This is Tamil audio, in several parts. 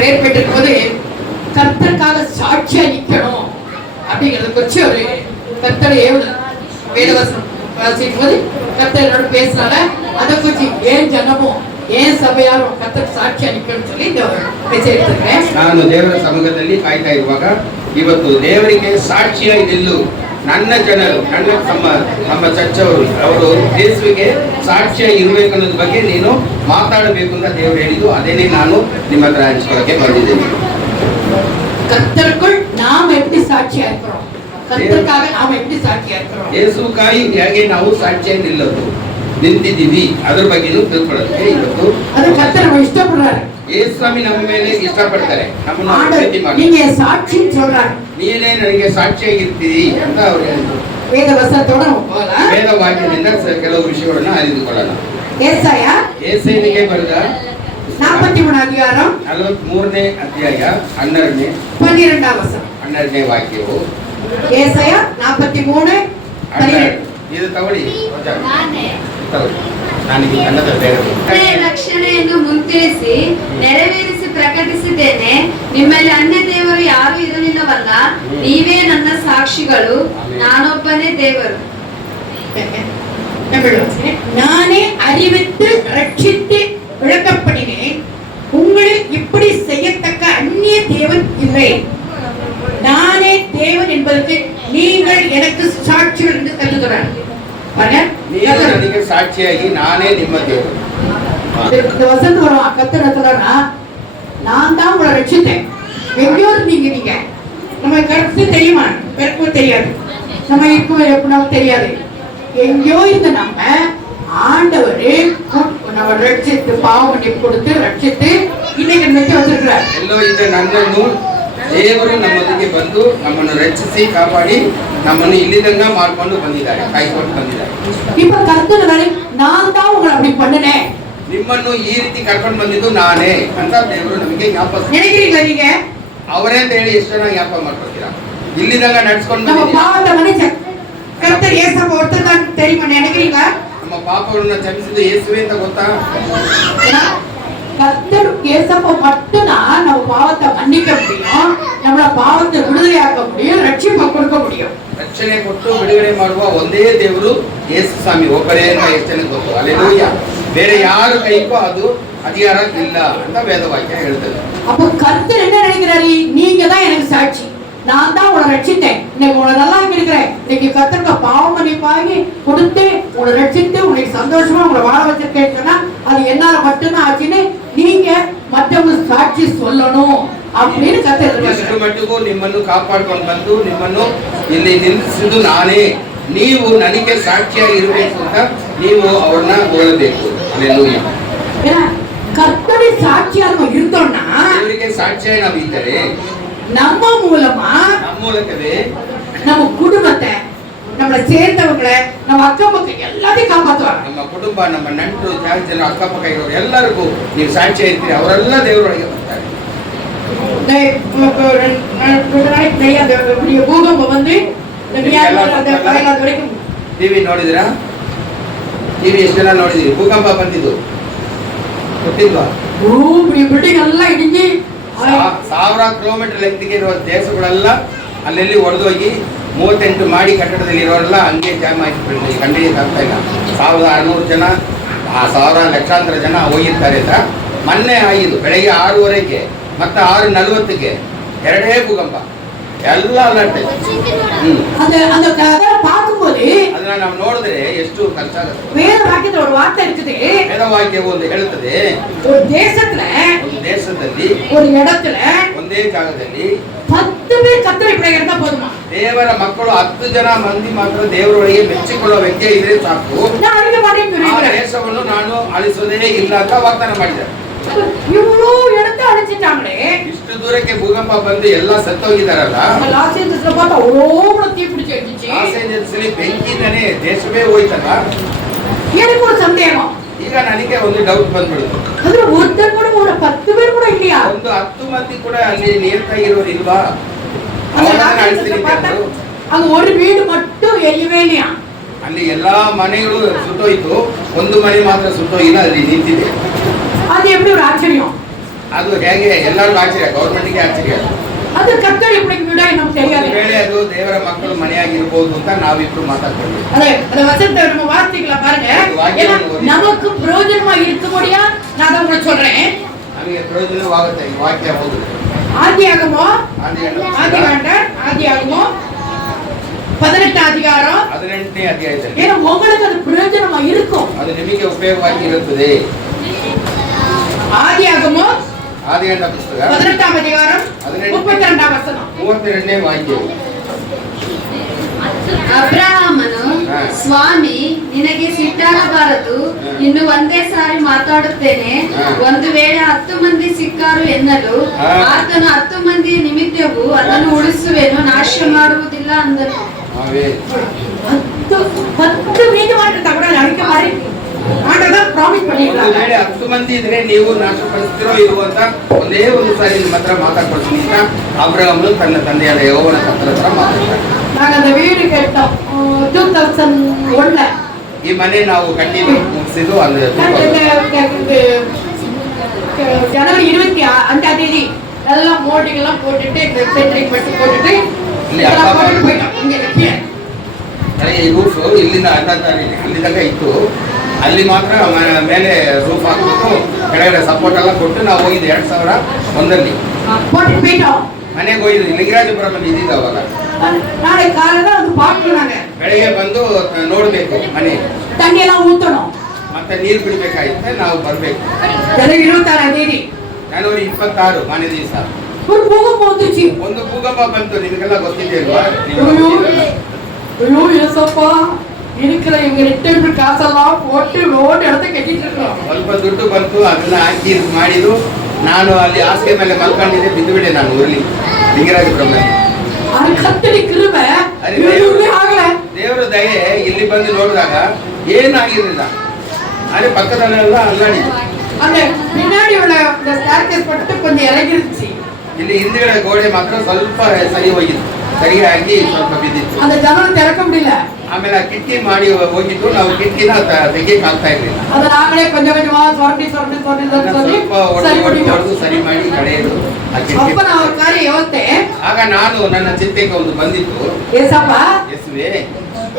பிரேயர் பண்ணிருக்கும் போது கர்த்தருக்காக சாட்சியா நிக்கணும் அப்படிங்கறத குறிச்சு ஒரு கர்த்தரை வேதவசனம் வாசிக்கும் போது கர்த்தர் என்னோட பேசினால அதை குறிச்சு ஏன் ஜனமும் ಏನ್ ಸಭೆಯಾರು ಕರ್ತಕ್ಕೆ ಸಾಕ್ಷಿ ಅನಿಕೊಂಡು சொல்லி இந்த ಮೆಸೇಜ್ எடுத்துக்கிறேன். ನಾನು ದೇವರ ಸಮ್ಮುಖದಲ್ಲಿ ಕಾಯ್ತಾ ಇರುವಾಗ ಇವತ್ತು ದೇವರಿಗೆ ಸಾಕ್ಷಿಯಾಗಿ ನಿಲ್ಲು ನನ್ನ ಜನರು ನಮ್ಮ ಚರ್ಚವರು ಅವರು ಯೇಸುವಿಗೆ ಸಾಕ್ಷಿಯಾಗಿ ಇರಬೇಕು ಅನ್ನೋದ್ರ ಬಗ್ಗೆ ನೀನು ಮಾತಾಡಬೇಕು ಅಂತ ದೇವರು ಹೇಳಿದ್ದು ಅದೇನೇ ನಾನು ನಿಮ್ಮ ಹತ್ರ ಹಂಚ್ಕೊಳ್ಳಕ್ಕೆ ಬಂದಿದ್ದೇನೆ. கர்த்தருக்குள் நாம் எப்படி சாட்சியா இருக்கிறோம், கர்த்தருக்காக நாம் எப்படி சாட்சியா இருக்கிறோம், ಯೇಸುಕಾಯಿ ಹೇಗೆ ನಾವು ಸಾಕ್ಷಿಯಾಗಿ ನಿಂತಿದ್ದೀವಿ ಅದ್ರ ಬಗ್ಗೆನೂ ತಿಳ್ಕೊಳ್ಳೋದಕ್ಕೆ ಇವತ್ತು ಅದು ಕರ್ತರು ಇಷ್ಟಪಡ್ತಾರೆ. ಯೇಸುಸ್ವಾಮಿ ನಮ್ಮ ಮೇಲೆ ಇಷ್ಟಪಡ್ತಾರೆ, ನಮ್ಮನ್ನು ಪ್ರೀತಿ ಮಾಡ್ತಾರೆ. நீங்க சாட்சி சொல்றாங்க, ನೀನೇ ನನಗೆ ಸಾಕ್ಷಿಯಾಗಿರ್ತೀರಿ ಅಂತ ಅವರು ಹೇಳಿದ್ರು. ವೇದ ವಚನತೋಡ ಹೋಗೋಣ, ವೇದ ವಾಕ್ಯದಿಂದ ಕೆಲವು ವಿಷಯಗಳನ್ನು ಅರಿತುಕೊಳ್ಳೋಣ. ಯೆಶಾಯನಿಗೆ ಬರೆದ 43ನೇ ಅಧ್ಯಾಯ 43ನೇ ಅಧ್ಯಾಯ 12ನೇ ವಚನ 12ನೇ ವಾಕ್ಯವು ಯೆಶಾಯ 43:12 ಇದು ತಗೊಳ್ಳಿ. ರಕ್ಷಣೆಯನ್ನು ಮುಂತಿಳಿಸಿ ನೆರವೇರಿಸಿ ಪ್ರಕಟಿಸಿದ್ದೇನೆ. ನಿಮ್ಮಲ್ಲಿ ಅನ್ಯ ದೇವರು ಯಾರು ಇರಲಿಲ್ಲವಲ್ಲ, ನೀವೇ ನನ್ನ ಸಾಕ್ಷಿಗಳು, ನಾನೊಬ್ಬನೇ ದೇವರು. நானே அறிவித்து ரட்சித்து விளக்கப்படினேன், உங்களில் இப்படி செய்யத்தக்க அந்நிய தேவன் இல்லை. நானே தேவன் என்பதற்கு நீங்கள் எனக்கு சாட்சிகள் என்று கருதுகிறார். சாட்சியாகி நானே ನಿಮ್ಮ ದೇವರು. இந்த வசனம் வரும் கத்தரத்துலனா நான் தான் உங்களை ரட்சித்தேன். எங்கேயோ நீங்க நம்ம கருத்து தெரியுமா, பெருக்கும் தெரியாது, நம்ம இருக்கும் எப்படினாலும் தெரியாது. எங்கேயோ இருந்த நம்ம ஆண்டவரே நம்ம ரட்சித்து பாவ மன்னிப்பு கொடுத்து ரட்சித்து இன்னைக்கு நினைச்சு வச்சிருக்கிறார். ಎಲ್ಲೋ ಇದೆ ನನ್ನನ್ನು ದೇವರು ನಮ್ಮೊಂದಿಗೆ ಬಂದು ನಮ್ಮನ್ನು ರಕ್ಷಿಸಿ ಕಾಪಾಡಿ ನಮ್ಮನ್ನು ಇಲ್ಲಿದಂಗ ಮಾಡ್ಕೊಂಡು ಬಂದಿದ್ದಾರೆ, ಕಾಯ್ಕೊಂಡು ಬಂದಿದ್ದಾರೆ. இப்ப கர்த்தர் நான் தான் உங்களை அப்படி பண்ணனேன், ನಿಮ್ಮನ್ನು ಈ ರೀತಿ ಕರ್ಕೊಂಡು ಬಂದಿದ್ದು ನಾನೇ ಅಂತ ದೇವರು ನಮಗೆ ಜ್ಞಾಪಕ நினைக்கிறீங்களா நீங்க? ಅವರೇ ಅಂತ ಹೇಳಿ ಎಷ್ಟು ಜನ ಜ್ಞಾಪಕ ಮಾಡ್ಕೊತೀರಾ? ಇಲ್ಲಿದಂಗ ನಡ್ಸ್ಕೊಂಡು நம்ம பாவத்தை மன்னிச்ச கர்த்தர் இயேசுவை ஒருத்தர் தான் தெரியுமா நினைக்கிறீங்களா? ನಮ್ಮ ಪಾಪಗಳನ್ನು ಕ್ಷಮಿಸಿದ್ದು ಯೇಸುವೆ ಅಂತ ಗೊತ್ತಾ? கர்த்தர் இயேசுவை மட்டும்தான் நம்ம பாவத்தை மன்னிக்க முடியும், நம்மள பாவத்தை விடுதலையாக்க முடியும், ரட்சிப்பு கொடுக்க முடியும். ರಕ್ಷಣೆ ಕೊಟ್ಟು ಬಿಡುಗಡೆ ಮಾಡುವ ಒಂದೇ ದೇವರು ಯೇಸು ಸ್ವಾಮಿ ಒಬ್ಬರೇ ಅಂತ ಎಷ್ಟು ಜನಕ್ಕೆ ಗೊತ್ತು. ಅಲ್ಲೇಲೂಯಾ. ಬೇರೆ ಯಾರ ಕೈಗೂ ಅದು ಅಧಿಕಾರ ಇಲ್ಲ ಅಂತ ವೇದವಾಕ್ಯ ಹೇಳ್ತದೆ. அப்ப கர்த்தர் என்ன நினைக்கிறாரு? நீங்க தான் எனக்கு சாட்சி, நான் தான் உங்களை ரட்சித்தேன், இன்னைக்கு உங்களை நல்லா இருக்கிறேன், இன்னைக்கு கர்த்தருக்கு பாவ மன்னிப்பாகி கொடுத்து உங்களை ரட்சித்து உனக்கு சந்தோஷமா உங்களை வாழ வச்சிருக்கேன்னு சொன்னா அது என்னால மட்டும்தான் ஆச்சுன்னு நீங்க மற்றவங்க சாட்சி சொல்லணும் அப்படின்னு கர்த்தர் ಎಷ್ಟು ಮಟ್ಟಿಗೂ ನಿಮ್ಮನ್ನು ಕಾಪಾಡ್ಕೊಂಡು ಬಂದು ನಿಮ್ಮನ್ನು ಇಲ್ಲಿ ನಿಲ್ಲಿಸಿದ್ದು ನಾನೇ, ನೀವು ನನಗೆ ಸಾಕ್ಷಿಯಾಗಿ ಇರಬೇಕು ಅಂತ ನೀವು ಅವ್ರನ್ನ ಹೋಗಬೇಕು. ಅಲ್ಲೇಲೂಯಾ. கர்த்தரை சாட்சியாக இருந்தோம்னா ದೇವರಿಗೆ ಸಾಕ್ಷಿಯಾಗಿ ನಾವು ಇದ್ದರೆ நம்ம மூலமா ನಮ್ಮ ಮೂಲಕವೇ நம்ம குடும்பத்தை நம்மள சேர்ந்தவங்களை நம்ம அக்கம் பக்கம் எல்லாத்தையும் காப்பாற்றுவாங்க. ನಮ್ಮ ಕುಟುಂಬ, ನಮ್ಮ ನೆಂಟರು, ಜನ ಅಕ್ಕಪಕ್ಕ ಇರೋರು ಎಲ್ಲರಿಗೂ ನೀವು ಸಾಕ್ಷಿ ಇರ್ತೀರಿ, ಅವರೆಲ್ಲ ದೇವರೊಳಗೆ ಬರ್ತಾರೆ. ಭೂಕಂಪ ಬಂದು ಟಿವಿ ನೋಡಿದಿರಾ? ಟಿವಿ ಎಷ್ಟು ಜನ ನೋಡಿದಿರಿ? ಭೂಕಂಪ ಬಂದಿದ್ದು ಗೊತ್ತಿಲ್ವಾ? ಬಿಲ್ಡಿಂಗ್ ಎಲ್ಲ ಇಡಿಂಗಿ 1000 ಕಿಲೋಮೀಟರ್ ಲೆಂತ್ಗೆ ಇರುವ ದೇಶಗಳೆಲ್ಲ ಅಲ್ಲೆಲ್ಲಿ ಒಡೆದೋಗಿ 38 ಮಾಡಿ ಕಟ್ಟಡದಲ್ಲಿ ಇರೋರೆಲ್ಲ ಹಂಗೆ ಜಾಮ್ ಆಗಿಬಿಟ್ಟು ಕಂಡಿಡಿಯಕ್ಕೆ ಆಗ್ತಾ ಇಲ್ಲ. 1600 ಜನ, 1000 ಲಕ್ಷಾಂತರ ಜನ ಹೋಗಿರ್ತಾರೆ ಅಂತ ಮೊನ್ನೆ ಆಗಿದೆ. ಬೆಳಗ್ಗೆ 6:30ಗೆ ಮತ್ತೆ 6:40ಗೆ ಎರಡೇ ಭೂಕಂಪ, ಎಲ್ಲ ಅಲರ್ಟ್. ಅದನ್ನ ನಾವು ನೋಡಿದ್ರೆ ಎಷ್ಟು ಖರ್ಚಾಗುತ್ತೆ. ವೇದವಾಕ್ಯ ಒಂದು ಹೇಳುತ್ತದೆ, ದೇಶದಲ್ಲಿ ಒಂದೇ ಜಾಗದಲ್ಲಿ 10 பேர் கர்த்தரை இப்படி இருந்தா போதுமா? ದೇವರ ಮಕ್ಕಳು 10 ಜನ ಮಂದಿ ಮಾತ್ರ ದೇವರೊಳಗೆ ಮೆಚ್ಚಿಕೊಳ್ಳುವ ವ್ಯಕ್ತಿ ಇದ್ರೆ ಸಾಕು, ದೇಶವನ್ನು ನಾನು ಅಳಿಸೋದೇ ಇಲ್ಲ ಅಂತ ವಾಗ್ದಾನ ಮಾಡಿದ್ದಾರೆ. ಇವರು ಎಡತ ಅಳಿಸಿட்டாங்களே, ಇಷ್ಟು ದೂರಕ್ಕೆ ಭೂಕಂಪ ಬಂದು ಎಲ್ಲ ಸತ್ತೋಗಿದಾರಲ್ಲ. ಲಾಸ್ ಏಂಜಲ್ಸ್ பார்த்தா ஓட தீ பிடிச்சு வெச்சிச்சு. ಲಾಸ್ ಏಂಜಲ್ಸ್ಲಿ ಬೆಂಕಿನೇ ದೇಶವೇ ಹೋಯ್ತಲ್ಲ. எனக்கு ஒரு சந்தேகம், ಈಗ ನನಗೆ ಒಂದು ಡೌಟ್ ಬಂದ್ಬಿಡ್ತು. ಅಂದ್ರೆ ಒಬ್ಬರು ಕೂಡ ஒரு 10 பேர் கூட இல்லையா? ಒಂದು 10 ಮಂದಿ ಕೂಡ ಅಲ್ಲಿ ನಿಯಂತಾಗಿರೋರು ಇಲ್ವಾ? அங்க ஒரு வீடு மட்டும் எரியவே இல்லையா? ಅಲ್ಲಿ ಎಲ್ಲಾ ಮನೆಗಳು ಸುಟ್ಟೋಯ್ತು, ಒಂದು ಮನೆ ಮಾತ್ರ ಸುಟ್ಟೋಗಿಲ್ಲ, ಅಲ್ಲಿ ನಿಂತಿದೆ. அது எப்படி ஒரு ஆச்சரியம்? ಅದು ಹೇಗೆ ಎಲ್ಲರಿಗೂ ಆಶ್ಚರ್ಯ, ಗೌರ್ಮೆಂಟ್ಗೆ ಆಶ್ಚರ್ಯ. அது கர்த்தர் இப்படி விட நமக்கு தெரியாது. ಒಂದು ವೇಳೆ ಅದು ದೇವರ ಮಕ್ಕಳು ಮನೆಯಾಗಿರ್ಬೋದು ಅಂತ ನಾವಿಬ್ರು ಮಾತಾಡ್ತೀವಿ. ಅದೇ ಅದ வசனத்தை நம்ம வாசிக்கல பாருங்க. ஏன்னா நமக்கு பிரயோஜனமா இருக்கும்படியா நான் அதை உங்களுக்கு சொல்றேன். ನಮಗೆ ಪ್ರಯೋಜನವಾಗುತ್ತೆ ಈ ವಾಕ್ಯ ಓದು. ஆதியாகமம் 18 அதிகாரம் 18ನೇ ಅಧ್ಯಾಯದಲ್ಲಿ. ஏன்னா உங்களுக்கு அது பிரயோஜனமா இருக்கும். ಅದು ನಿಮಗೆ ಉಪಯೋಗವಾಗಿ ಇರುತ್ತದೆ. ஆதியாகமம் ಆದಿಕಾಂಡ ಪುಸ್ತಕ 18ாம் அதிகாரம் 32ாம் வசனம். 32ನೇ ವಾಕ್ಯ. ಅಬ್ರಹಾಮನು, ಸ್ವಾಮಿ ನಿನಗೆ ಸಿಟ್ಟಾಗಬಾರದು, ಇನ್ನು ಒಂದೇ ಸಾರಿ ಮಾತಾಡುತ್ತೇನೆ, ಒಂದು ವೇಳೆ 10 ಮಂದಿ ಸಿಕ್ಕಾರು ಎನ್ನಲು ಆತನು 10 ಮಂದಿಯ ನಿಮಿತ್ತವೂ ಅದನ್ನು ಉಳಿಸುವೆನು, ನಾಶ ಮಾಡುವುದಿಲ್ಲ ಅಂದನು. 10 மீது மாற்றத்தை கூட அடிக்க மாதிரி ஆண்டவர் ಪ್ರಾಮಿಸ್ பண்ணிட்டாங்க. ಒಂದು ವೇಳೆ 10 ಮಂದಿ ಇದ್ರೆ ನೀವು ನಾಶಪಡಿಸ್ತಿರೋ ಇರುವಂತ ಒಂದೇ ಒಂದು ಸಾರಿ ನಿಮ್ಮ ಹತ್ರ ಮಾತಾಡ್ಕೊಳ್ತೀನಿ ಅಂತ ಅಬ್ರಹಾಮನು ತನ್ನ ತಂದೆಯಾದ ಯೆಹೋವನ ಹತ್ರ ಮಾತಾಡ್ತಾರೆ. நாங்க அந்த வீடு கட்டோம் 2001. ಈ ಮನೆ ನಾವು ಕಟ್ಟಿ ಮುಗಿಸಿದ್ದು ಅಂದ್ರೆ ஜனவரி 25ஆம் தேதி எல்லாம் மோல்டிங் எல்லாம் போட்டுட்டு இந்த சென்ட்ரிங் பட்டி போட்டுட்டு போயிட்டோம். இங்க ಈ ರೂಫ್ ಇಲ್ಲಿಂದ ಅಲ್ಲಿ ತನಕ ಇತ್ತು. ಅಲ್ಲಿ ಮಾತ್ರ ಮೇಲೆ ರೂಫ್ ಹಾಕ್ಬಿಟ್ಟು ಕೆಳಗಡೆ ಸಪೋರ್ಟ್ ಎಲ್ಲ ಕೊಟ್ಟು ನಾವು ಹೋಗಿದ್ದು 2001 போட்டு போயிட்டோம். ಮನೆಗೆ ಹೋಗಿದ್ದು ಲಿಂಗರಾಜಪುರಮಲ್ಲಿ ಇದ್ದಿದ್ದು ಅವಾಗ. நாளை காலையில வந்து பார்க்கறாங்க. ಬೆಳಗ್ಗೆ ಬಂದು ನೋಡ್ಬೇಕು ಮನೆ, தண்ணி எல்லாம் ஊத்தணும், ಮತ್ತೆ ನೀರು ಬಿಡಬೇಕಾಗಿತ್ತೆ. ನಾವು ಬರಬೇಕು. ஜனவரி 26ஆம் தேதி ಜನವರಿ 26 ಮನೆ ದಿವಸ ஒரு பூகம்பம் வந்துச்சு. ಒಂದು ಭೂಕಂಪ ಬಂತು. ನಿಮಗೆಲ್ಲ ಗೊತ್ತಿದೆ ಅಲ್ವಾ? ஐயோ ஏசப்பா, இருக்கிற எங்க ரிட்டர்ன் காசெல்லாம் போட்டு ரோಡ್ இடத்த கட்டிட்டு இருக்கோம். ಸ್ವಲ್ಪ ದುಡ್ಡು ಬಂತು, ಅದನ್ನ ಹಾಕಿ ಇದು ಮಾಡಿದ್ರು. ನಾನು ಅಲ್ಲಿ ಹಾಸಿಗೆ ಮೇಲೆ ಮಲ್ಕೊಂಡಿದ್ದೆ, ಬಿದ್ದು ಬಿಟ್ಟೆ ನಾನು ಊರ್ಲಿ ಲಿಂಗರಾಜಪುರಮಲ್ಲಿ. அது கர்த்தருடைய கிருபை. ಆಗಲ್ಲ ದೇವರ ದಯೆ. ಇಲ್ಲಿ ಬಂದು ನೋಡಿದಾಗ ಏನಾಗಿರಲಿಲ್ಲ, ಆದ್ರೆ ಪಕ್ಕದಲ್ಲೆಲ್ಲ ಅಲ್ಲಾಡಿದ್ರು. அந்த பின்னாடி உள்ள இந்த ஸ்டார்கேஸ் மட்டும் கொஞ்சம் இறங்கிருச்சு. ಇಲ್ಲಿ ಹಿಂದ್ಗಡೆ ಗೋಡೆ ಮಾತ್ರ ಸ್ವಲ್ಪ ಸರಿ ಹೋಗಿತ್ತು, ಸರಿಯಾಗಿ ಸ್ವಲ್ಪ ಬಿದ್ದಿತ್ತು. அந்த ஜன்னல் திறக்க முடியல. ಆಮೇಲೆ ಆ ಕಿಟಕಿ ಮಾಡಿ ಹೋಗಿದ್ದು, ನಾವು ಕಿಟಕಿನ ತೆಗಿಯಕ್ಕೆ ಆಗ್ತಾ ಇರ್ಲಿಲ್ಲ. ಅದ ನಾಗಳೇ கொஞ்சமா சொரண்டி சொல்லி ಸ್ವಲ್ಪ ಹೊಡೆದು ಸರಿ ಮಾಡಿ ಕಡೆಯದು ಆ ಕಿಟಕಿ. அப்ப நான் ஒரு காரியம் யோசித்தேன். ಆಗ ನಾನು ನನ್ನ ಚಿಂತೆಗೆ ಒಂದು ಬಂದಿತ್ತು. ஏசப்பா, ಯೇಸುವೇ,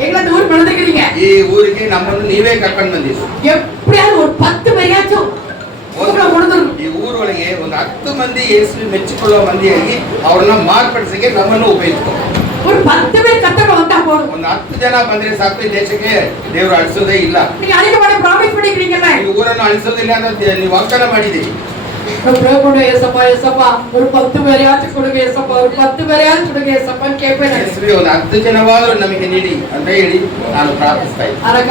எங்களை ஊர் ಬಂದಿದ್ದೀங்க. ಈ ಊರಿಗೆ ನಮ್ಮನ್ನು ನೀವೇ ಕರ್ಕೊಂಡು ಬಂದಿದ್ದು. எப்படியாவது ஒரு 10 பேரையாச்சும் ಈ ಊರೊಳಗೆ ಒಂದು 10 ಮಂದಿ ಯೇಸು ಮೆಚ್ಚಿಕೊಳ್ಳುವ ಮಂದಿಯಾಗಿ ಅವ್ರನ್ನ ಮಾರ್ಪಡಿಸಕ್ಕೆ ನಮ್ಮನ್ನು ಉಪಯೋಗಿಸ್ಕೊ. ஒரு 10 பேர் கத்தக்க வந்தா போதும். ಒಂದು 10 ಜನ ಬಂದ್ರೆ ಸಾಕು. ಈ ದೇಶಕ್ಕೆ ದೇವರು ಅಳಿಸೋದೇ ಇಲ್ಲ. நீங்க அழிக்க மாட்டே ಪ್ರಾಮಿಸ್ பண்ணிக்கிறீங்கல்ல. ಈ ಊರನ್ನು ಅಳಿಸೋದಿಲ್ಲ ಅಂತ ನೀವು ವಾಗ್ದಾನ ಮಾಡಿದ್ದೀರಿ. ஏசப்பா ஏசப்பா ஒரு 10 பேரையாச்சும் கொடுங்க ஏசப்பா, ஒரு 10 பேரையாச்சும் கொடுங்க ஏசப்பான்னு கேட்பேன். ಯೇಸುವೇ, ಒಂದು 10 ಜನವಾದರೂ ನಮಗೆ ನೀಡಿ ಅಂತ ಹೇಳಿ ನಾನು ಪ್ರಾರ್ಥಿಸ್ತಾ ಇದ್ದೆ. ಆದ್ರೆ